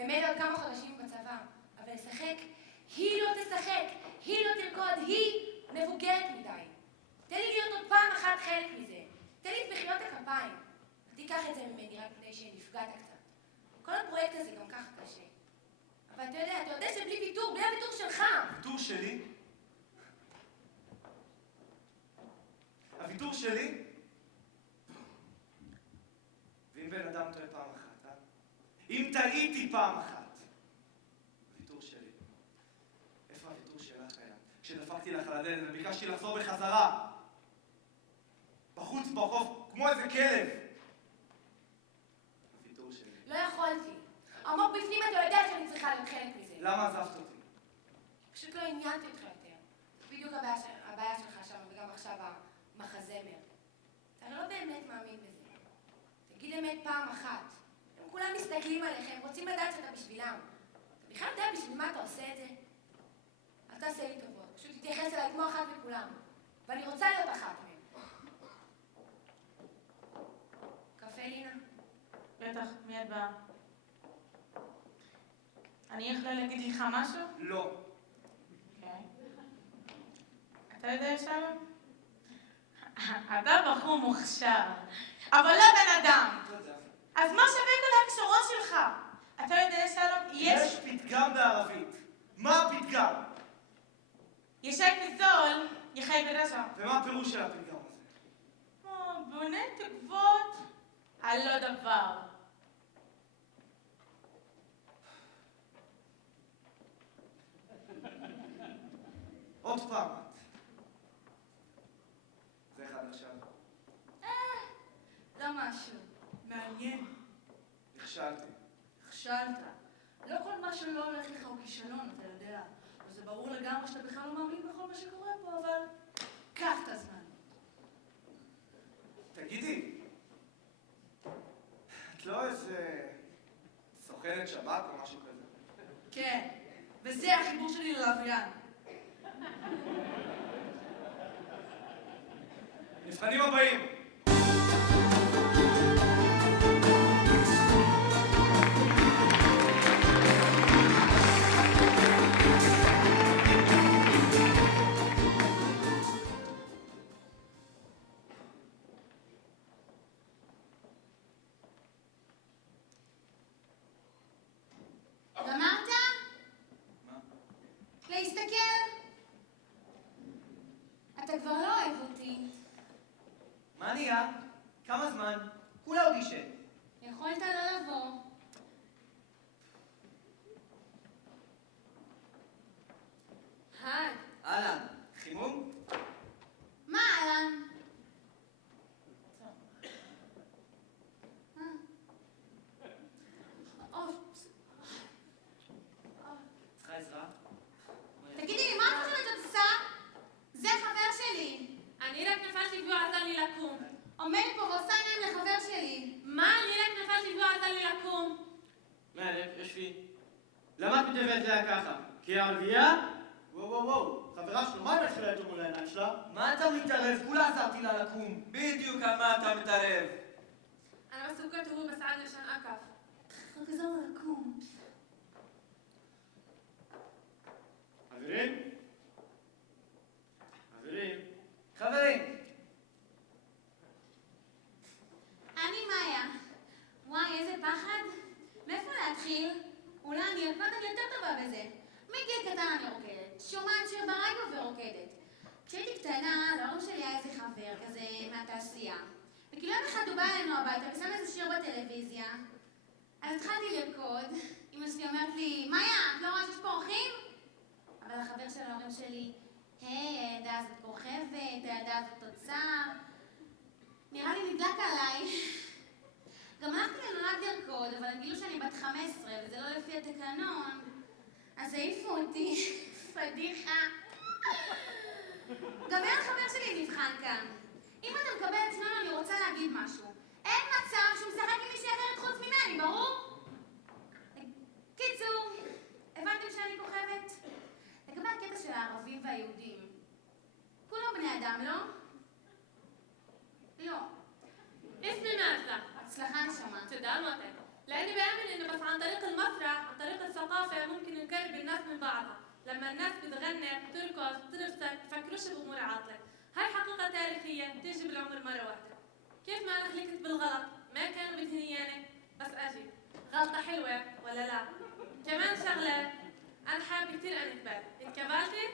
לימד עוד כמה חודשים בצבא, אבל לשחק, היא לא תשחק, היא לא תרקוד, היא מבוגרת מדי. תן לי להיות עוד פעם אחת חלק מזה. תן לי את מחיאות הכפיים. תיקח את זה ממני רק מפני שנפגעת קצת. כל הפרויקט הזה גם ככה קשה. אבל אתה יודע שבלי ויתור, בלי הוויתור שלך. הוויתור שלי? הוויתור שלי? ואם בן אדם טועה פעם אחת, אה? אם טעיתי פעם אחת, הוויתור שלי. איפה הוויתור שלך היה? כשדפקתי לך על הדלת וביקשתי לחזור בחזרה. בחוץ, ברחוב, כמו איזה כלב. הוויתור שלי. לא יכולתי. עמוק בפנים אתה יודע שאני צריכה להיות חלק מזה. למה עזבת אותי? פשוט לא עניינתי אותך יותר. בדיוק הבעיה שלך שם, וגם עכשיו המחזמר. אתה לא באמת מאמין בזה. תגיד אמת פעם אחת. הם כולם מסתכלים עליך, הם רוצים לדעת שאתה בשבילם. אתה בכלל יודע בשביל מה אתה עושה את זה? אל תעשה לי טובות. פשוט תתייחס אליי כמו אחת מכולם. ואני רוצה להיות אחת מהם. קפה, לינה? בטח, מיד באה. אני יכולה להגיד לך משהו? לא. אוקיי. אתה יודע שלום? אתה בחור מוכשר, אבל לא בן אדם. תודה. אז מה שווה כל ההקשרות שלך? אתה יודע שלום? יש פתגם בערבית. מה הפתגם? ישי בזול, יחי ברשע. ומה הפירוש של הפתגם הזה? בונה תקוות על לא דבר. עוד פעם את. זה אחד עכשיו. לא משהו. מעניין. נכשלתי. נכשלת. לא כל מה שלא הולך לך הוא כישלון, אתה יודע. וזה ברור לגמרי שאתה בכלל לא מאמין בכל מה שקורה פה, אבל קח את הזמן. תגידי, את לא איזה סוכנת שבת או משהו כזה? כן, וזה החיבור שלי ללוויין. מבחנים הבאים. גמרת? מה? להסתכל? אתה כבר לא אוהב אותי. מה נהיה? כמה זמן? כולה עוד אישה. יכולת לא לבוא. היי. אהלן, חימום? מה, אהלן? צריכה עזרה? תגידי לי, מה את חושבת שאת עושה? זה חבר שלי. אני רק נפלתי והוא עזר לי לקום. עומדת פה ועושה עיניים לחבר שלי. מה? אני רק נפלתי והוא עזר לי לקום. مالك ايش في؟ למה את מתאבדת לה ככה? כי היא ערבייה? וואו, חברה שלו, מה היא מתחילה איתו מול העיניים שלה? מה אתה מתערב? כולה עזרתי לה לקום. בדיוק על מה אתה מתערב. أنا بس وقعت وهو بساعدني عشان أقف. רק עזור לה לקום. חברים? חברים? חברים, אני מאיה. וואי, איזה פחד. מאיפה להתחיל? אולי אני ארקוד, אני יותר טובה בזה. מגיל קטן אני רוקדת. שומעת שיר ברדיו ורוקדת. כשהייתי קטנה, להורים שלי היה איזה חבר כזה מהתעשייה. וכאילו יום אחד הוא בא אלינו הביתה ושם איזה שיר בטלוויזיה. אז התחלתי לרקוד. אמא שלי אומרת לי, מאיה, את לא רואה שיש פה אורחים? אבל החבר של ההורים שלי, היי, הילדה הזאת כוכבת, הילדה הזאת תוצר. נראה לי נדלק עליי. גם הלכתי לנולד לרקוד, אבל הם גילו שאני בת 15, וזה לא לפי התקנון. אז העיפו אותי. פדיחה. גם היה חבר שלי נבחן כאן. אם אתה מקבל את שמנו, אני רוצה להגיד משהו. אין מצב שהוא משחק עם מישהי אחרת חוץ ממני, ברור? קיצור, הבנתם שאני כוכבת? לגבי הקטע של הערבים והיהודים. כולם בני אדם, לא? לא. اسمي مازة. הצלחה נשמה. تدعمتك لأني بآمن إنه بس عن طريق المسرح بتختلف من بعضها. لما الناس بتغني بترقص بترسل بفكروش بأمور عاطلة. هاي حقيقة تاريخية بتيجي بالعمر مرة واحدة. كيف ما أنا خلقت بالغلط ما كانوا بدهن إياني بس أجي. غلطة حلوة ولا لا؟ كمان شغلة أنا حابة كتير أنتبه. اتكبلتي؟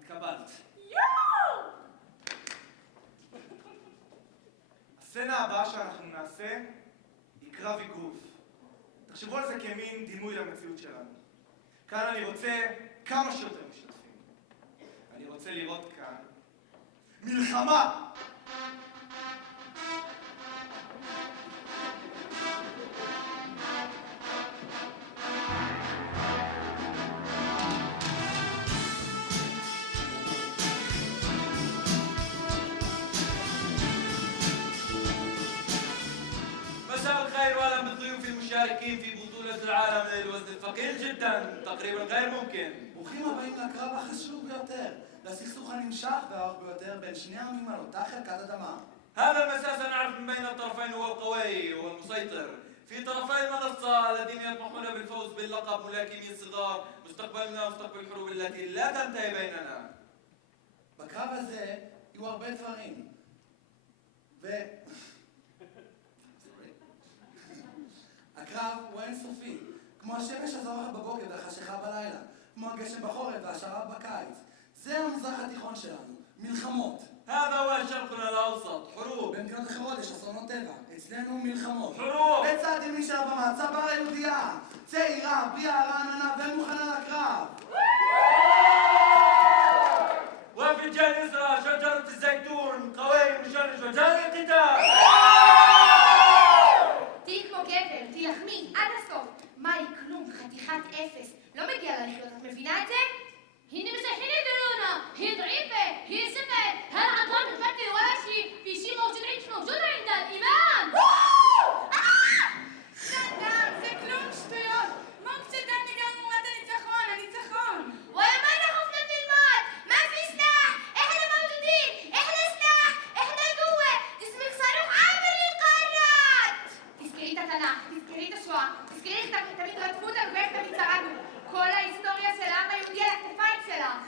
התקבלת. يو! הסצנה הבאה שאנחנו נעשה היא קרב אגרוף. תחשבו על זה כמין דימוי למציאות שלנו. כאן אני רוצה כמה שיותר משתתפים. אני רוצה לראות כאן מלחמה! مساء الخير واهلا بالضيوف المشاركين في بطولة العالم للوزن الثقيل جدا تقريبا غير ممكن. ברוכים הבאים לקרב החשוב ביותר, לסכסוך הנמשך והארוך ביותר בין שני העמים על אותה חלקת אדמה. هذا المساء سنعرف من بين الطرفين هو القوي والمسيطر في طرفي المنصة الذين يطمحون بالفوز باللقب ملاكمين صغار مستقبلنا مستقبل الحروب التي لا تنتهي بيننا. בקרב הזה יהיו הרבה דברים. הקרב הוא אינסופי, כמו השמש הזורחת בבוקר והחשיכה בלילה, כמו הגשם בחורף והשרב בקיץ. זה המזרח התיכון שלנו, מלחמות. هذا هو شرقنا الأوسط حروب. במדינות אחרות יש אסונות טבע, אצלנו מלחמות. حروب. בצד ימין של הבמה, צבר היהודייה, צעירה, בריאה, רעננה ומוכנה לקרב. وفي الجهة اليسرى شجرة الزيتون قوي مشرش وجاهز للقتال. תהי כמו גבר, תילחמי עד הסוף. מה היא כלום, חתיכת אפס. לא מגיע לה לחיות, את מבינה את זה? هن مسحين درونا هي ضعيفة هي صفر هل عطوان تفكر ولا شيء في شيء موجود عندك موجود عندها الإيمان דם, זה כלום שטויות. מה כשדם נגרם תמורת הניצחון, הניצחון? وما نخاف نلمات ما في سلاح احنا موجودين احنا سلاح احنا قوة جسمك صاروخ عابر للقارات תזכרי את התנ"ך, תזכרי את השואה, תזכרי איך תמיד רדפו אותנו ואיך תמיד שרדנו. כל ההיסטוריה של העם היהודי על הכתפיים שלך.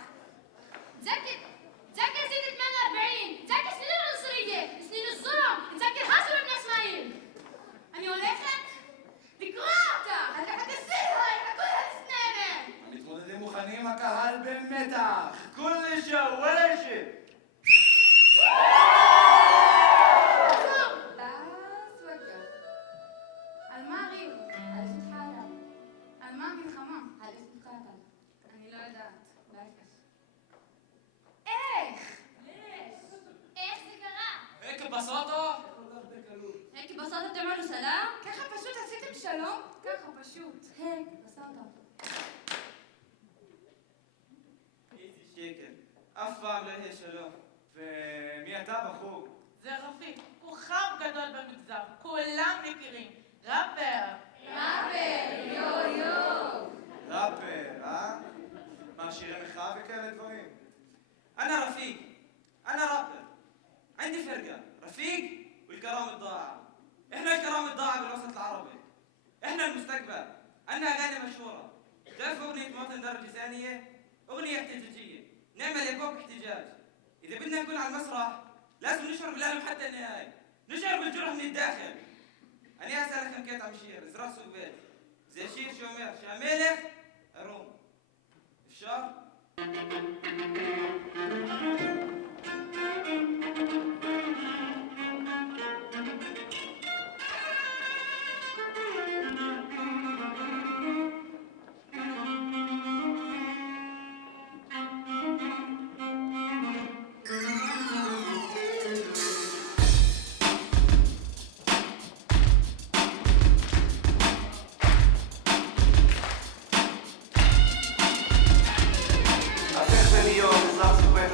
تذكر سنة 48 تذكر سنين العنصرية سنين الظلم تذكر هاجر بن اسماعيل אני הולכת לקרוע אותה. אתה תסיר עליי, כולها לסנאמה. המתמודדים מוכנים, הקהל במתח. كل شيء ولا شيء. על מה הריב? על אשת חייו. על מה המלחמה? על אשת חייו. אני לא יודעת. איך זה קרה? هيك ببساطة؟ هيك ببساطة بتعملوا سلام؟ ככה פשוט עשיתם שלום? ככה פשוט. هيك ببساطة איזי שקל. אף פעם לא יהיה שלום. ומי אתה בחור? זה רפיק, הוא חב גדול במגזר, כולם מכירים. ראפר. ראפר, אה? מה, שירי מחאה וכאלה דברים? أنا رفيق أنا رابر عندي فرقة رفيق والكرام الضاعة. إحنا الكرام الضاعة بالوسط العربي. إحنا المستقبل. عندنا أغاني مشهورة. تعرف أغنية مواطن درجة ثانية؟ أغنية احتجاجية. نعمل هيب هوب احتجاج. إذا بدنا نكون على المسرح لازم نشعر بالألم حتى النهاية. نشعر بالجرح من الداخل. أنا أسألك كم كيت عم شير إزراء سوق بيت. زي شير شومير شاملك أروم. إفشار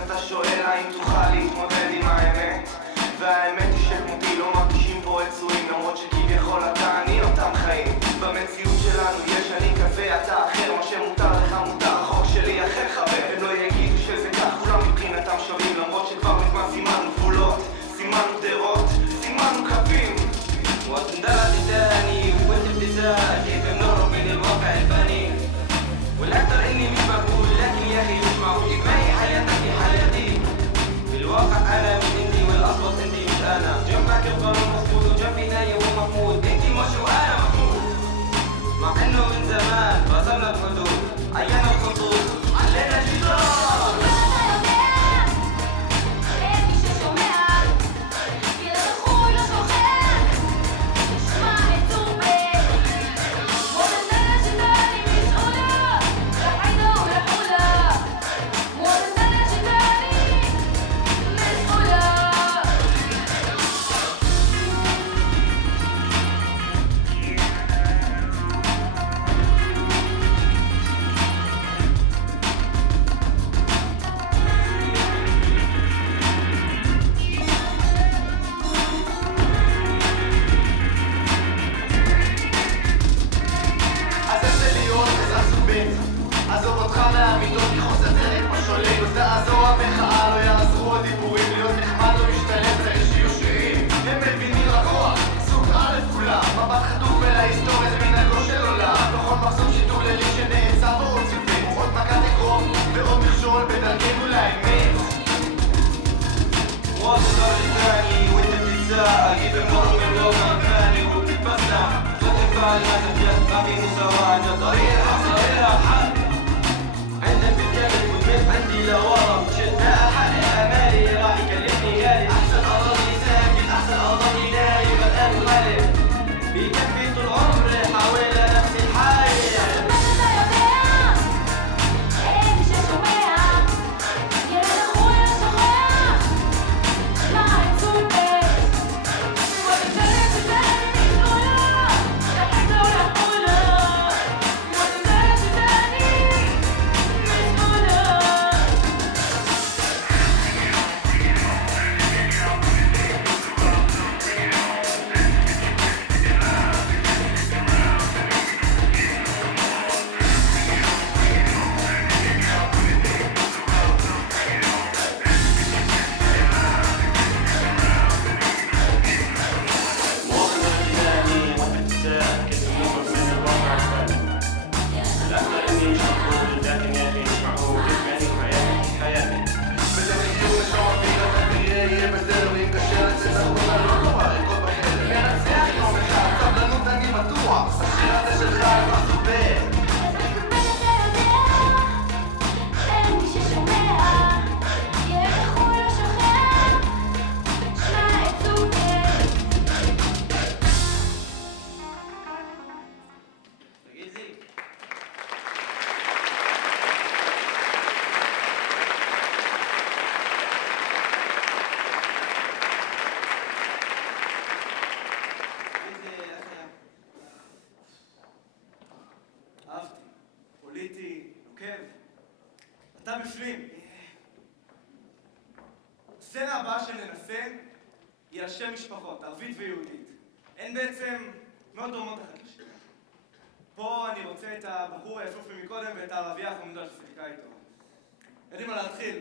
אתה שואל האם תוכל להתמודד עם האמת? קולגות, תעזור המחאה, לא יעזרו הדיבורים, להיות נחמד לא משתלם, צריך שיהיו שירים. הם מבינים לקוח, סוג א' כולם, מבט חטוף אל ההיסטוריה, זה מנהגו של עולם. בכל מחסום שיטור לילי שנעצר ועוד ציפים, עוד מכת אגרוף ועוד מכשול בדרכנו לאמת. واصل لساني وانت بتتساءل كيف المر من الوضع الثاني وبتتبسم فتك فعل ما تبجد ما في مساواة عند طريق الحصر إلى حل عندك بتجابل وتمد عندي لورا بتشد ما أحقق أمالي راح يكلفني غالي أحسن أضلني ساكت أحسن أضلني نايم الآن وغالب بيكفي طول عمري حاول نفسي الحايل אתה בפנים. הסצנה הבאה שננסה היא על שם משפחות, ערבית ויהודית. הן בעצם מאוד דומות אחת לשנייה. פה אני רוצה את הבחור היפוף מקודם ואת הערבייה החמודה ששיחקה איתו. יודעים מה להתחיל?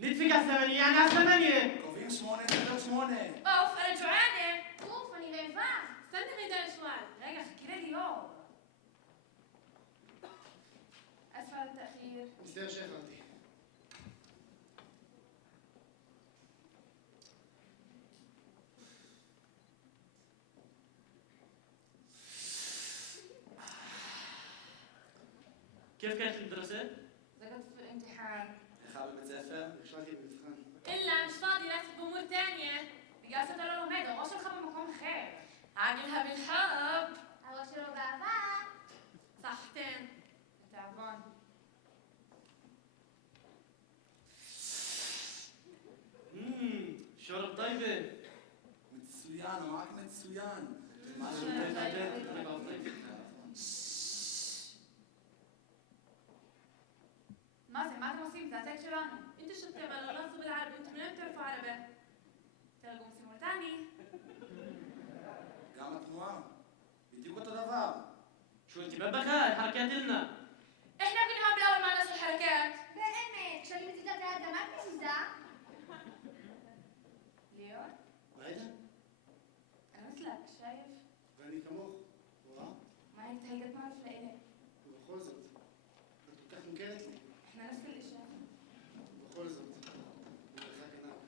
ندفق على الثمانية يعني على الثمانية קובעים 8 נקודות 8 أوف أنا جوعانة أوف أنا ريفان استني غدا شوال רגע, חכי לליאור. أسفة על التأخير. מצטער שאיחרתי. كيف كانت المدرسة؟ زقت في الامتحان. איך בבית ספר? נכשלתי במבחן. إلا مش فاضي راسك بأمور تانية بقاسة ترى لوميدا או שלך במקום אחר. عاقلها بالحب. הראש שלו בעבר. صحتين تعبان. شرب طيبة מצוין, הוא רק מצוין. משהו מה זה? מה אתם עושים? זה הטקסט שלנו. انتوا شو بتعملوا لفظوا بالعربي انتوا منين بتعرفوا عربي؟ תרגום סימולטני. גם התנועה. בדיוק אותו דבר. شو انت ببكاء الحركات لنا احنا كنا بنحاول مع ناس الحركات. באמת, כשאני מזיזה את היד, מה את מזיזה? ליאור? ראית? أنا مثلك شايف؟ ואני כמוך. רואה? ما هي تهيئت معرف لإلك. ובכל זאת, את כל כך מוכרת לי. احنا نفس الاشياء. ובכל זאת, הוא מרחק ענק.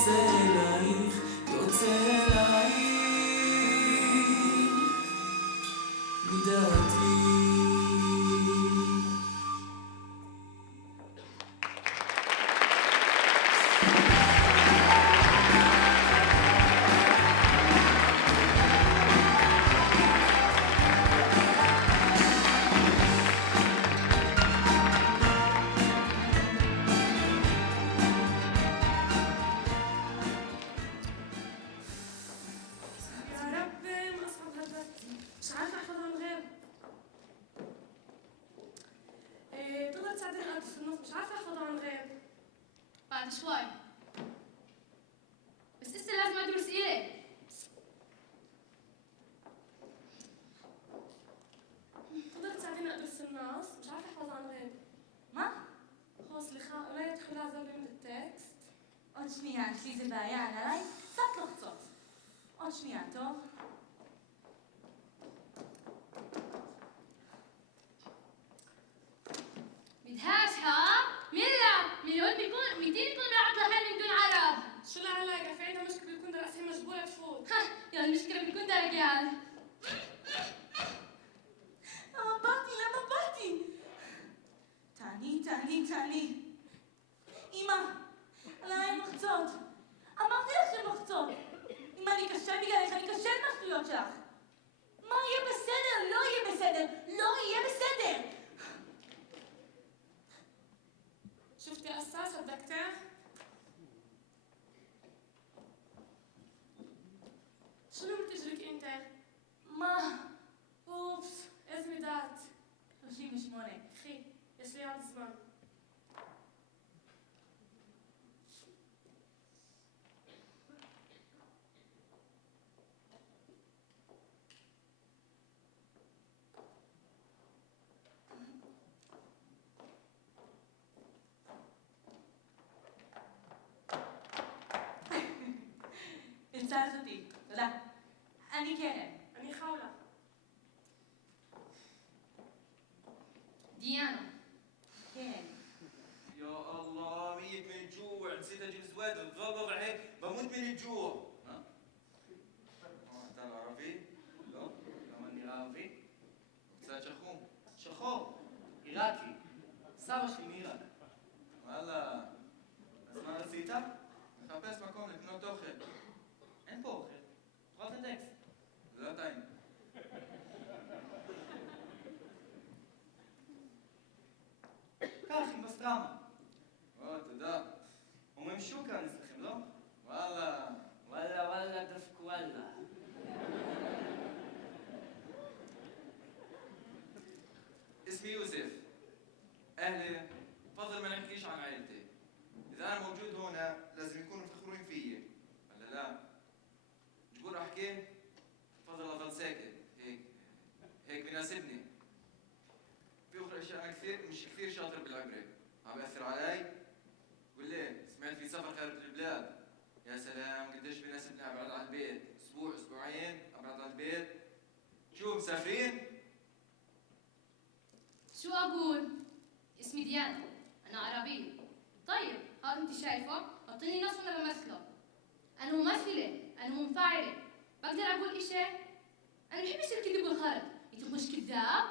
יוצא אלייך, יוצא אלייך מדעתי. يا رب ما أصعب هالبت مش عارفة أحفظها من غير تقدر تساعدني أقعد في النص مش عارفة أحفظها من غير بعد شوي بس لسه لازم ادرس ايه. تقدر تساعديني أدرس النص مش عارفة أحفظها من غير מה? هو סליחה, אולי תוכלי לעזור לי עם הטקסט? עוד שנייה, יש לי איזה בעיה עליי, קצת לוחצות. עוד שנייה, טוב? بدهاش ها ملا مليون بيكون 200 يكون بيعرف لحال من دون عرب. شو العلاقة؟ في عندها مشكلة بيكون رأسي مجبورة تفوت يا المشكلة بتكون ده رجال. למה באתי? למה באתי? תעני. אמא, עליי לוחצות. אמרתי לך שהן לוחצות. אמא, אני קשה בגללך, אני קשה עם השטויות שלך. מה יהיה בסדר? לא יהיה בסדר. לא יהיה בסדר. شفتي قصة صدقتها؟ شنو منتجلك انت؟ מה? اوبس איזה מידעת 38. קחי, יש לי עוד זמן הצעת אותי. תודה. אני קרן. אני חאולה ديانا. כן. يا الله ميت من الجوع، نسيت اجيب سويتر، تفضل هيك بموت من الجوع. ها؟ انت عربي؟ לא? גם אני ערבי? קצת שחום. שחור, עיראקי, סבא שלי מעיראק. וואלה. אז מה רצית? מחפש מקום לקנות אוכל. אין פה אוכל, תאכל את הטקסט. לא טעים. קח עם פסטרמה. תודה. אומרים שוקרן אצלכם, לא? וואלה. וואלה, דווקא וואלה. اسمي يوسف. أهلي بفضل ما نحكيش عن عائلتي. إذا أنا موجود هنا لازم يكونوا فخورين فيي ولا لا؟ مجبور أحكي؟ بفضل أضل ساكت هيك بيناسبني. في أخرى أشياء أنا مش كثير شاطر بالعبرة. عم بيأثر علي؟ قول لي سمعت في سفر خارج البلاد. يا سلام قديش بيناسبني أبعد عن البيت. أسبوع أسبوعين أبعد عن البيت. شو مسافرين؟ شو أقول؟ اسمي ديانا أنا عربية. طيب هذا أنت شايفه؟ حطيني نص وأنا بمثله. أنا ممثلة، أنا منفعلة. بقدر أقول إشي؟ أنا بحبش الكذب والخرج. أنت مش كذاب؟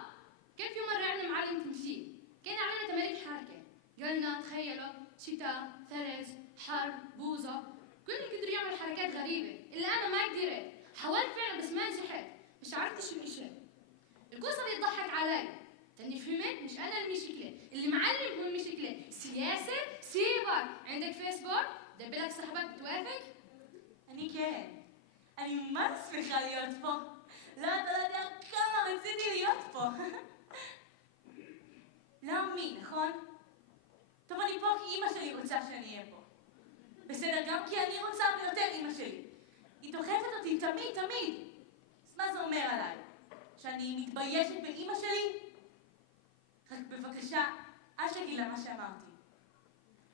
كان في مرة عندنا معلم تمثيل، كان علينا تمارين حركة. قالنا تخيلوا شتاء، ثلج، حر، بوظة، كل قدر يعمل حركات غريبة، إلا أنا ما قدرت. حاولت فعلا بس ما نجحت، مش عرفت شو الإشي. الكل صار يضحك علي. تاني فهمت؟ مش أنا المشكلة، اللي معلم هو المشكلة. سياسة؟ سيبك. عندك فيسبوك؟ دبلك صاحبك بتوافق؟ אני כן. אני ממש שמחה להיות פה. לא, אתה לא יודע כמה רציתי להיות פה. לא מי, נכון? טוב, אני פה כי אמא שלי רוצה שאני אהיה פה. בסדר, גם כי אני רוצה ביותר אמא שלי. היא דוחפת אותי תמיד. אז מה זה אומר עליי? שאני מתביישת באמא שלי? רק בבקשה, אל תגיד לה מה שאמרתי.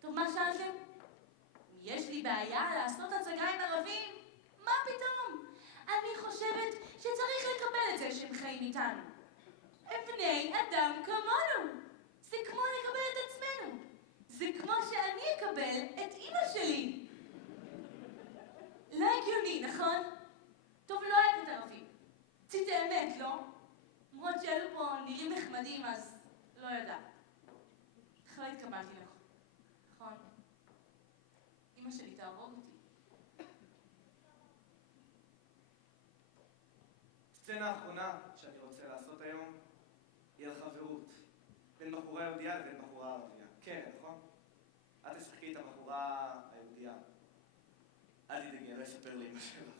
טוב, מה שאלתם? יש לי בעיה לעשות הצגה עם ערבים? מה פתאום? אני חושבת שצריך לקבל את זה שהם חיים איתנו. הם בני אדם כמונו. זה כמו לקבל את עצמנו. זה כמו שאני אקבל את אמא שלי. הסצנה האחרונה שאני רוצה לעשות היום היא על חברות בין בחורה יהודייה לבין בחורה ערבייה. כן, נכון? את תשחקי את הבחורה היהודייה. אל תדאגי, אני לא אספר לאמא שלך.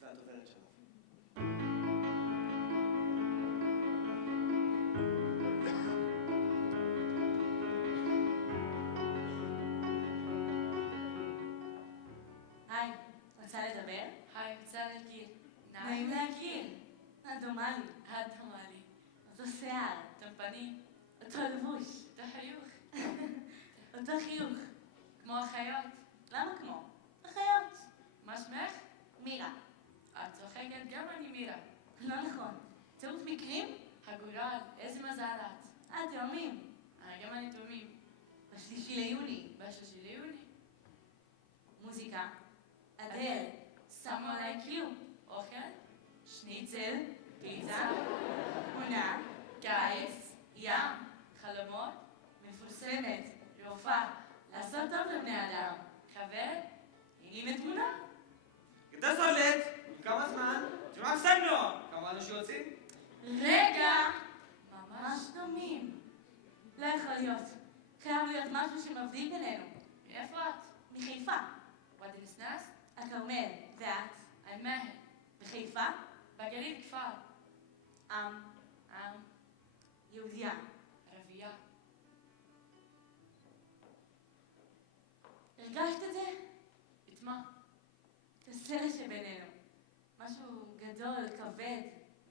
זה הדוברת שלך. היי, רוצה לדבר? היי, רוצה להכיר. נעים להכיר. את דומה לי. את דומה לי. אותו שיער. אותו פנים. אותו לבוש. אותו חיוך. אותו חיוך. כמו החיות. למה כמו? החיות. מה שמך? מירה. את צוחקת, גם אני מירה. לא נכון. צירוף מקרים? הגורל, איזה מזל את. תאומים. גם אני תאומים. ב3 ליוני. ב3 ליוני. מוזיקה. אדל. Someone like you. אוכל? שניצל. פיצה. עונה. קיץ. ים. חלומות? מפורסמת. רופאה. לעשות טוב לבני אדם. חבר? הנה תמונה. كده صليت כמה זמן? جماعة استنوا כמה אנשים יוצאים? רגע. ממש דומים. לא יכול להיות. חייב להיות משהו שמבדיל בינינו. מאיפה את? מחיפה. ואדי נסנס? הכרמל. ואת? עמאהל. בחיפה? בגליל כפר. עם. יהודיה. ערבייה. הרגשת את זה? את מה? את הסלע שבינינו. משהו גדול, כבד.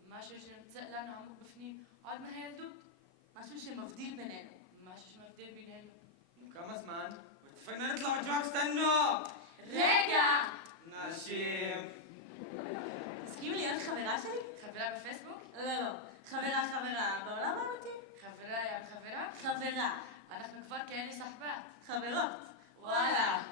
משהו שנמצא לנו עמוק בפנים עוד מהילדות. משהו שמבדיל בינינו. משהו שמבדיל בינינו. כמה זמן? اتفقنا نطلع يا جماعة استنوا רגע! ناشيم תסכימו להיות חברה שלי? חברה בפייסבוק? לא. חברה. בעולם האמיתי? חברה ים חברה? חברה. אנחנו כבר כאלה סחבת. חברות. וואלה.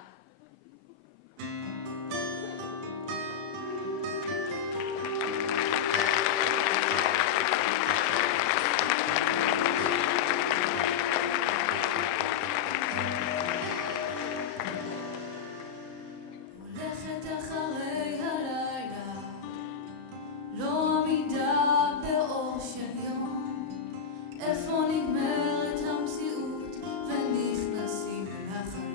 הולכת אחרי הלילה, לא עמידה באור של יום, איפה נגמרת המציאות ונכנסים לחיים.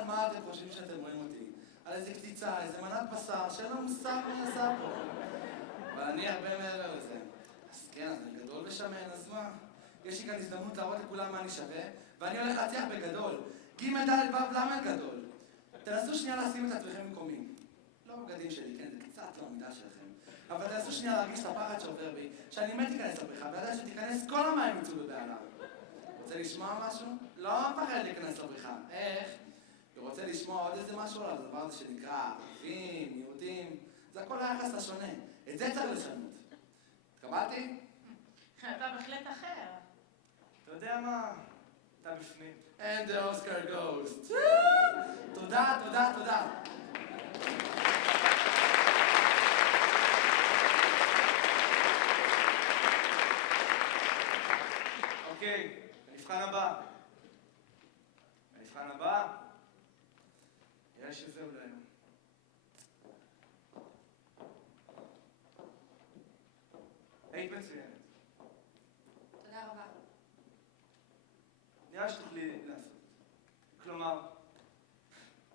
על מה אתם חושבים שאתם רואים אותי? על איזה קציצה, איזה מנת בשר, שאין לו מושג מה נעשה פה. אבל אני הרבה מעבר לזה. אז כן, אז אני גדול ושמן, אז מה? יש לי כאן הזדמנות להראות לכולם מה אני שווה, ואני הולך להצליח בגדול. ג' ד' ו' ל' גדול. תנסו שנייה לשים את עצמכם במקומי. לא בבגדים שלי, כן, זה קצת לא המידה שלכם. אבל תנסו שנייה להרגיש את הפחד שעובר בי, שאני מת להיכנס לבריכה, וידע שתיכנס כל המים יצאו בבעלה. רוצה לשמוע משהו? לא מפחד להיכנס לבריכה. איך? ורוצה לשמוע עוד איזה משהו על הדבר הזה שנקרא ערבים, יהודים, זה הכל היחס השונה. את זה צריך לשנות. התקבלתי? אתה בהחלט אחר. אתה יודע מה? אתה בפנים. And the Oscar goes. תודה, תודה, תודה. אוקיי, המבחן הבא. המבחן הבא? נראה שזהו להיום. היית מצוינת. תודה רבה. נראה שתוכלי לעשות. כלומר,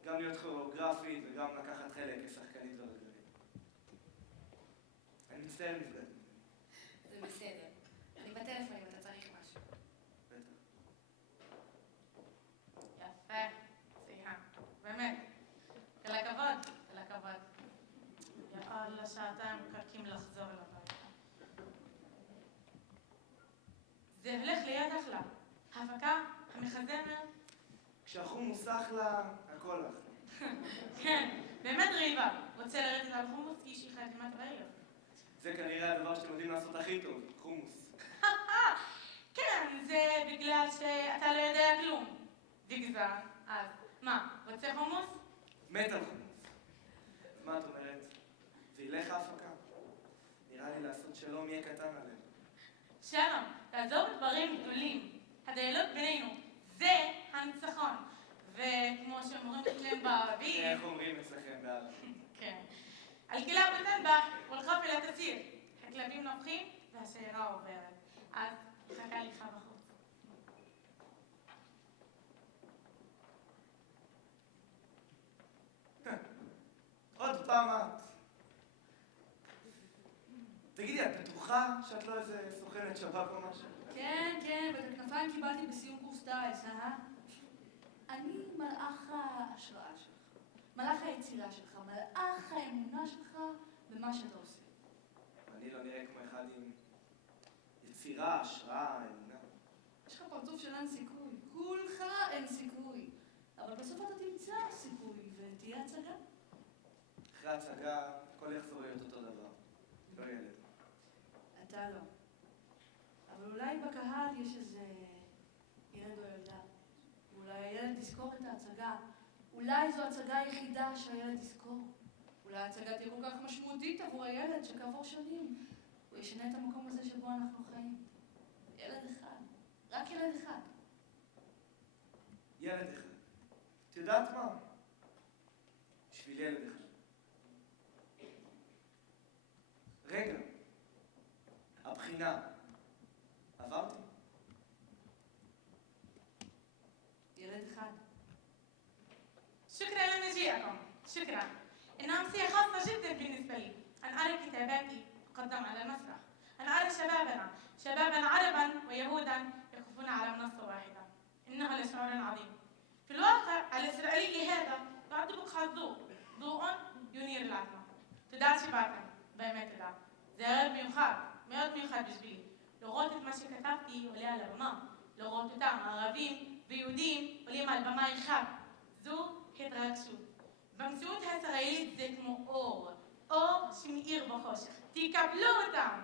גם להיות כוריאוגרפית וגם לקחת חלק כשחקנית ורגלית. אני מצטער נפגעת. זה בסדר. אני בטלפון אם אתה צריך משהו. בטח. יפה, סליחה. באמת. כל הכבוד, כל הכבוד. יאללה, שעתיים מחכים לחזור לבית. זה הולך להיות אחלה. ההפקה, המחזמר. כשהחומוס אחלה, הכל אחלה. כן, באמת רעיבה. רוצה לרדת על חומוס כי יש לי חתימת בערב. זה כנראה הדבר שאתם יודעים לעשות הכי טוב, חומוס. כן, זה בגלל שאתה לא יודע כלום. דגזן, אז מה, רוצה חומוס? מת על חומוס. אז מה את אומרת? זה ילך ההפקה? נראה לי לעשות שלום יהיה קטן עליהם. שלום, תעזוב דברים גדולים. הדיאלוג בינינו, זה הניצחון. וכמו שאומרים אצלם בערבית... איך אומרים אצלכם בערבית? כן. الكلاب تنبح والغفلة تسير. הכלבים נובחים והשיירה עוברת. אז חכה לך בחוץ. עוד פעם את. תגידי, את בטוחה שאת לא איזה סוכנת שב"כ או משהו? כן, כן, ואת הכנפיים קיבלתי בסיום קורס טיס, אני מלאך ההשראה שלך, מלאך היצירה שלך, מלאך האמונה שלך במה שאתה עושה. אני לא נראה כמו אחד עם יצירה, השראה, אמונה. יש לך פרצוף של אין סיכוי, כולך אין סיכוי, אבל בסוף אתה תמצא סיכוי ותהיה הצגה. אחרי הצגה, הכל יחזור להיות אותו דבר. לא ילד. אתה לא. אבל אולי בקהל יש איזה ילד או ילדה. אולי הילד יזכור את ההצגה. אולי זו הצגה היחידה שהילד יזכור. אולי ההצגה תהיה כל כך משמעותית עבור הילד שכעבור שנים הוא ישנה את המקום הזה שבו אנחנו חיים. ילד אחד. רק ילד אחד. ילד אחד. את יודעת מה? בשביל ילד אחד. רגע. הבחינה. עברתי? ילד אחד. شكرا لمجيئكم. شكرا. إنها أمسية خاصة جدا بالنسبة لي. أن أرى كتاباتي تقدم على المسرح. أن أرى شبابنا عربا ويهودا يقفون على منصة واحدة. إنه لشعور عظيم. في الواقع الإسرائيلي هذا بعد بقى ضوء ينير العتمة. تدعى شبابا באמת תדע. זה ערב מיוחד, מאוד מיוחד בשבילי. לראות את מה שכתבתי עולה על הבמה. לראות אותם, ערבים ויהודים עולים על במה אחת. זו התרגשות. במציאות הישראלית זה כמו אור שמאיר בחושך. תקבלו אותם!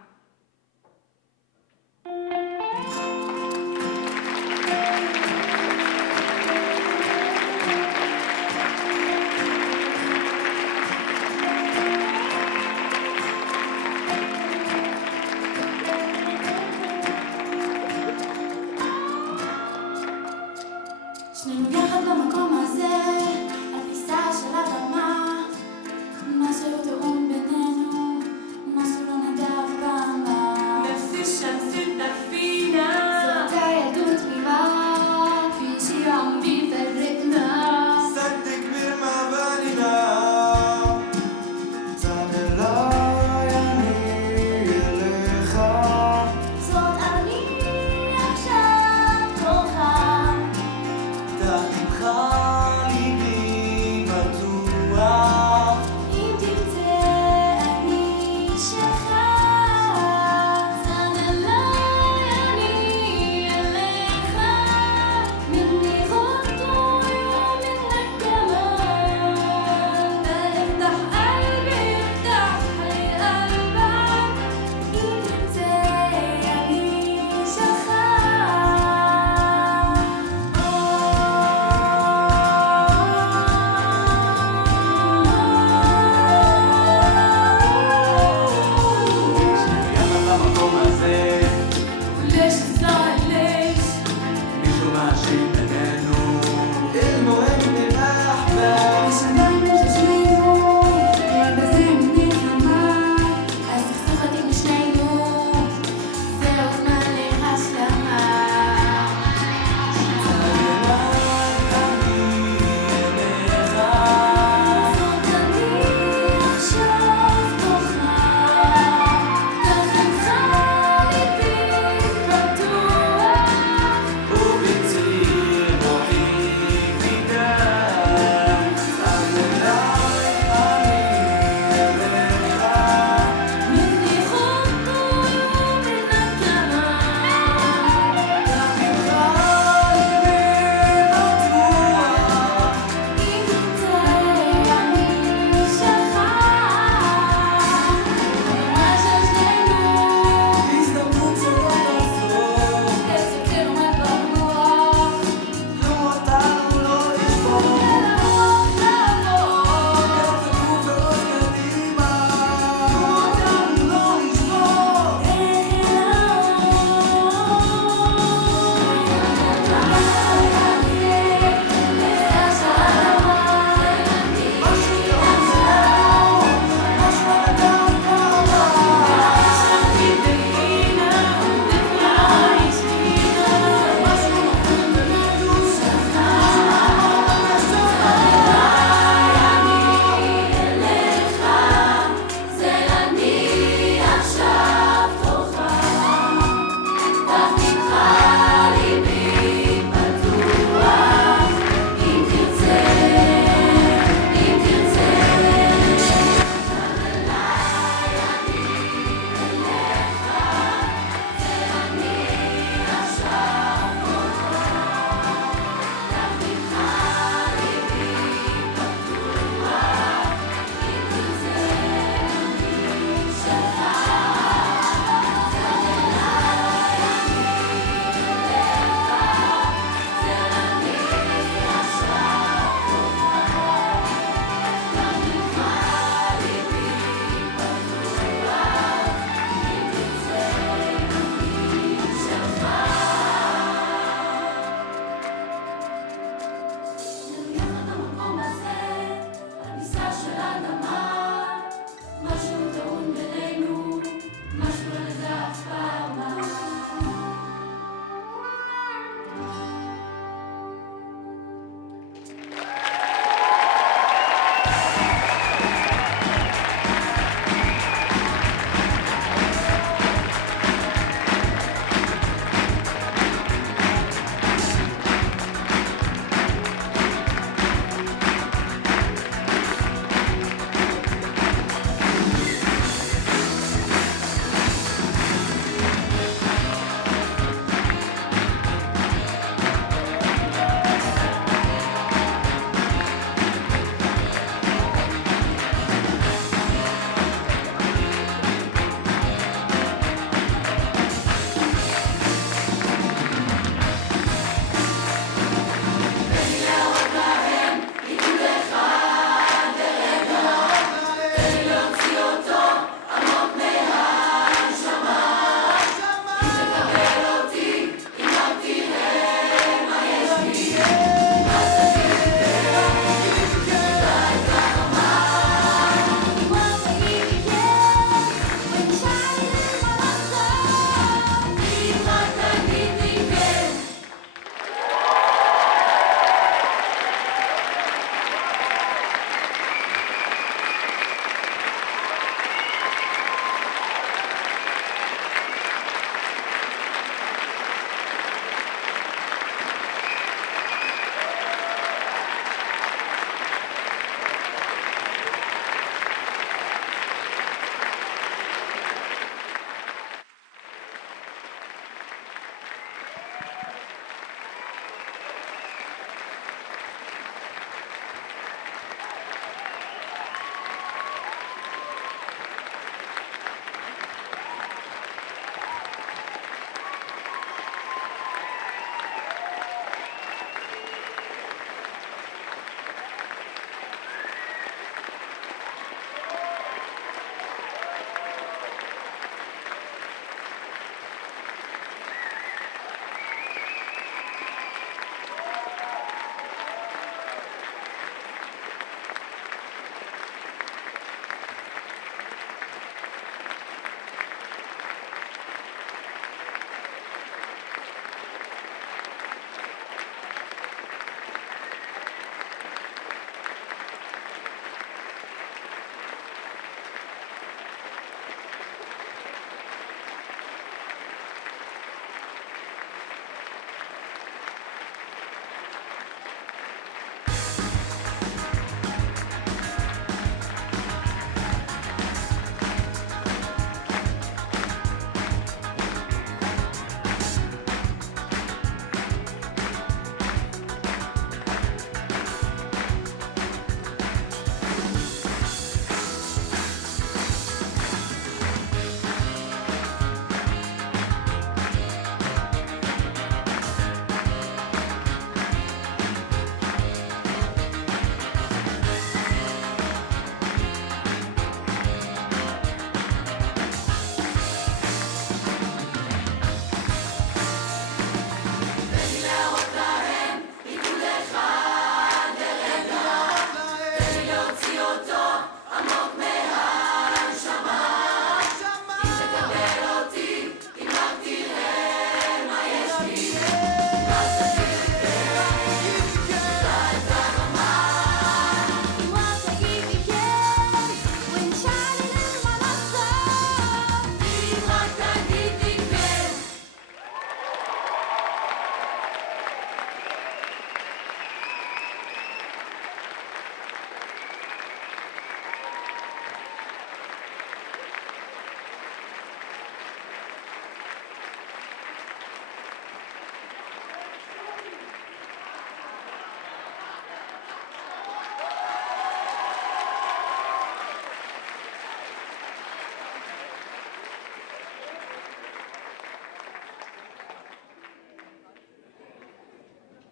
שנינו יחד במקום הזה, על פיסה של אדמה, משהו תאום בינינו, משהו לא נדע אף פעם. נפשי שם סלטפי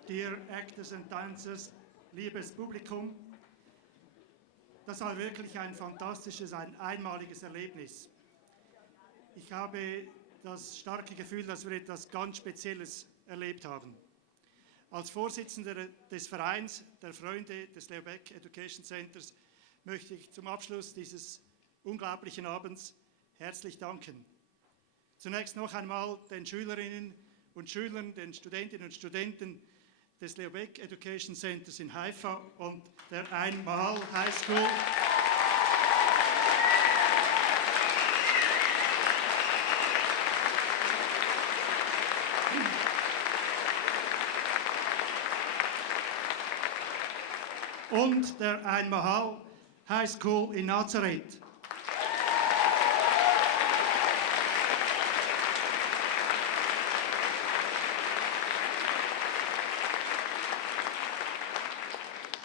dear actors and dancers, liebes Publikum. Das war wirklich ein fantastisches, ein einmaliges Erlebnis. Ich habe das starke Gefühl, dass wir etwas ganz Spezielles erlebt haben. Als Vorsitzender des Vereins der Freunde des Leo Baeck Education Centers möchte ich zum Abschluss dieses unglaublichen Abends herzlich danken. Zunächst noch einmal den Schülerinnen und Schülern, den Studentinnen und Studenten des Leo Baeck Education Centers in Haifa und der Ein Mahal High School. Und der Ein Mahal High School in Nazareth.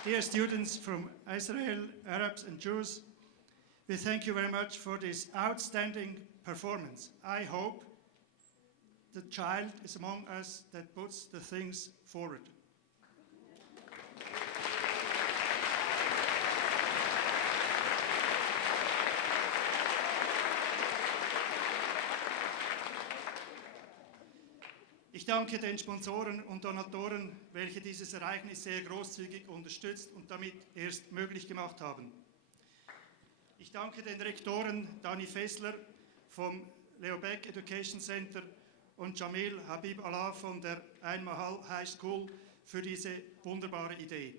Dear students from Israel, Arabs and Jews, we thank you very much for this outstanding performance. I hope the child is among us that puts the things forward. Ich danke den Sponsoren und Donatoren, welche dieses Ereignis sehr großzügig unterstützt und damit erst möglich gemacht haben. Ich danke den Rektoren Dani Fessler vom Leo Baeck Education Center und Jamil Habib Allah von der Ein Mahal High School für diese wunderbare Idee.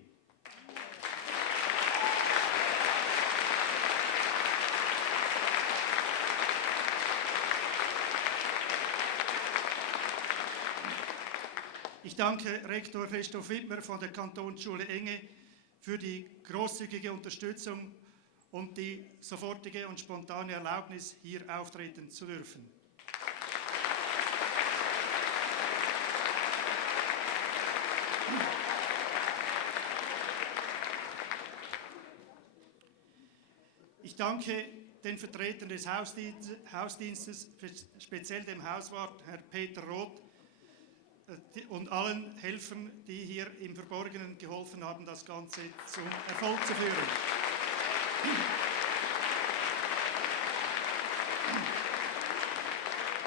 Ich danke Rektor Christoph Wittmer von der Kantonsschule Enge für die großzügige Unterstützung und die sofortige und spontane Erlaubnis, hier auftreten zu dürfen. Ich danke den Vertretern des Hausdienstes, speziell dem Hauswart Herr Peter Roth, und allen Helfern, die hier im Verborgenen geholfen haben, das Ganze zum Erfolg zu führen.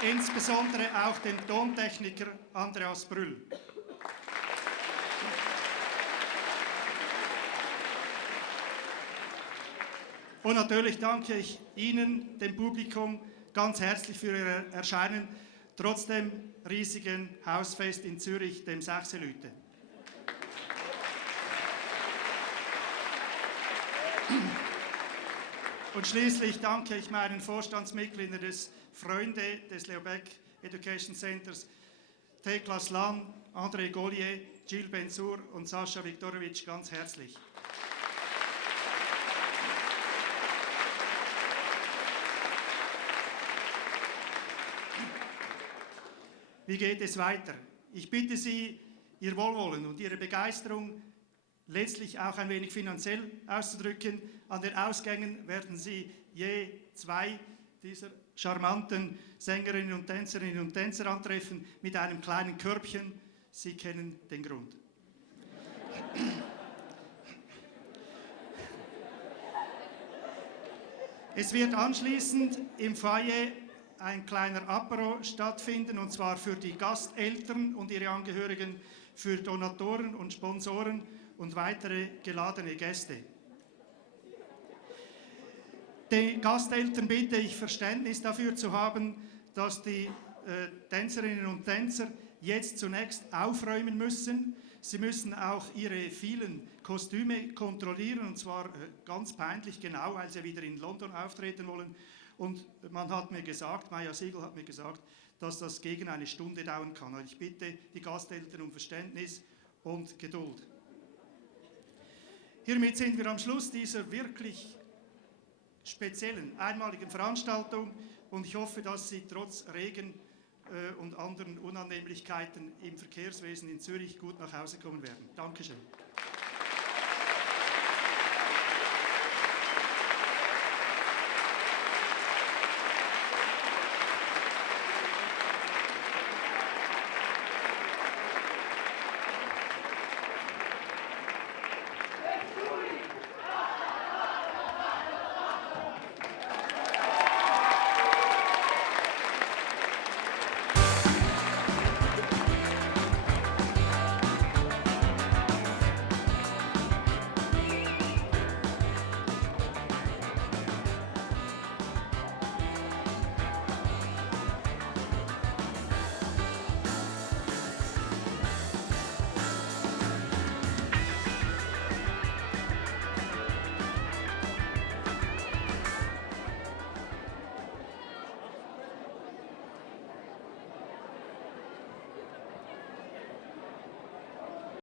Insbesondere auch dem Tontechniker Andreas Brüll. Und natürlich danke ich Ihnen, dem Publikum, ganz herzlich für Ihr Erscheinen, trotz dem riesigen Hausfest in Zürich, dem Sechselüte. Und schließlich danke ich meinen Vorstandsmitgliedern des Freunde des Leo Baeck Education Centers, Thekla Slan, André Gollier, Gilles Bensour und Sascha Viktorowitsch ganz herzlich. Wie geht es weiter? Ich bitte Sie, Ihr Wohlwollen und Ihre Begeisterung letztlich auch ein wenig finanziell auszudrücken. An den Ausgängen werden Sie je 2 dieser charmanten Sängerinnen und Tänzer antreffen mit einem kleinen Körbchen. Sie kennen den Grund. Es wird anschließend im Foyer ein kleiner Apero stattfinden, und zwar für die Gasteltern und ihre Angehörigen, für Donatoren und Sponsoren und weitere geladene Gäste. Den Gasteltern bitte ich, Verständnis dafür zu haben, dass die Tänzerinnen und Tänzer jetzt zunächst aufräumen müssen. Sie müssen auch ihre vielen Kostüme kontrollieren, und zwar ganz peinlich genau, weil sie wieder in London auftreten wollen. Und man hat mir gesagt, Maja Siegel hat mir gesagt, dass das gegen eine Stunde dauern kann. Also ich bitte die Gasteltern um Verständnis und Geduld. Hiermit sind wir am Schluss dieser wirklich speziellen, einmaligen Veranstaltung, und ich hoffe, dass Sie trotz Regen und anderen Unannehmlichkeiten im Verkehrswesen in Zürich gut nach Hause kommen werden. Dankeschön.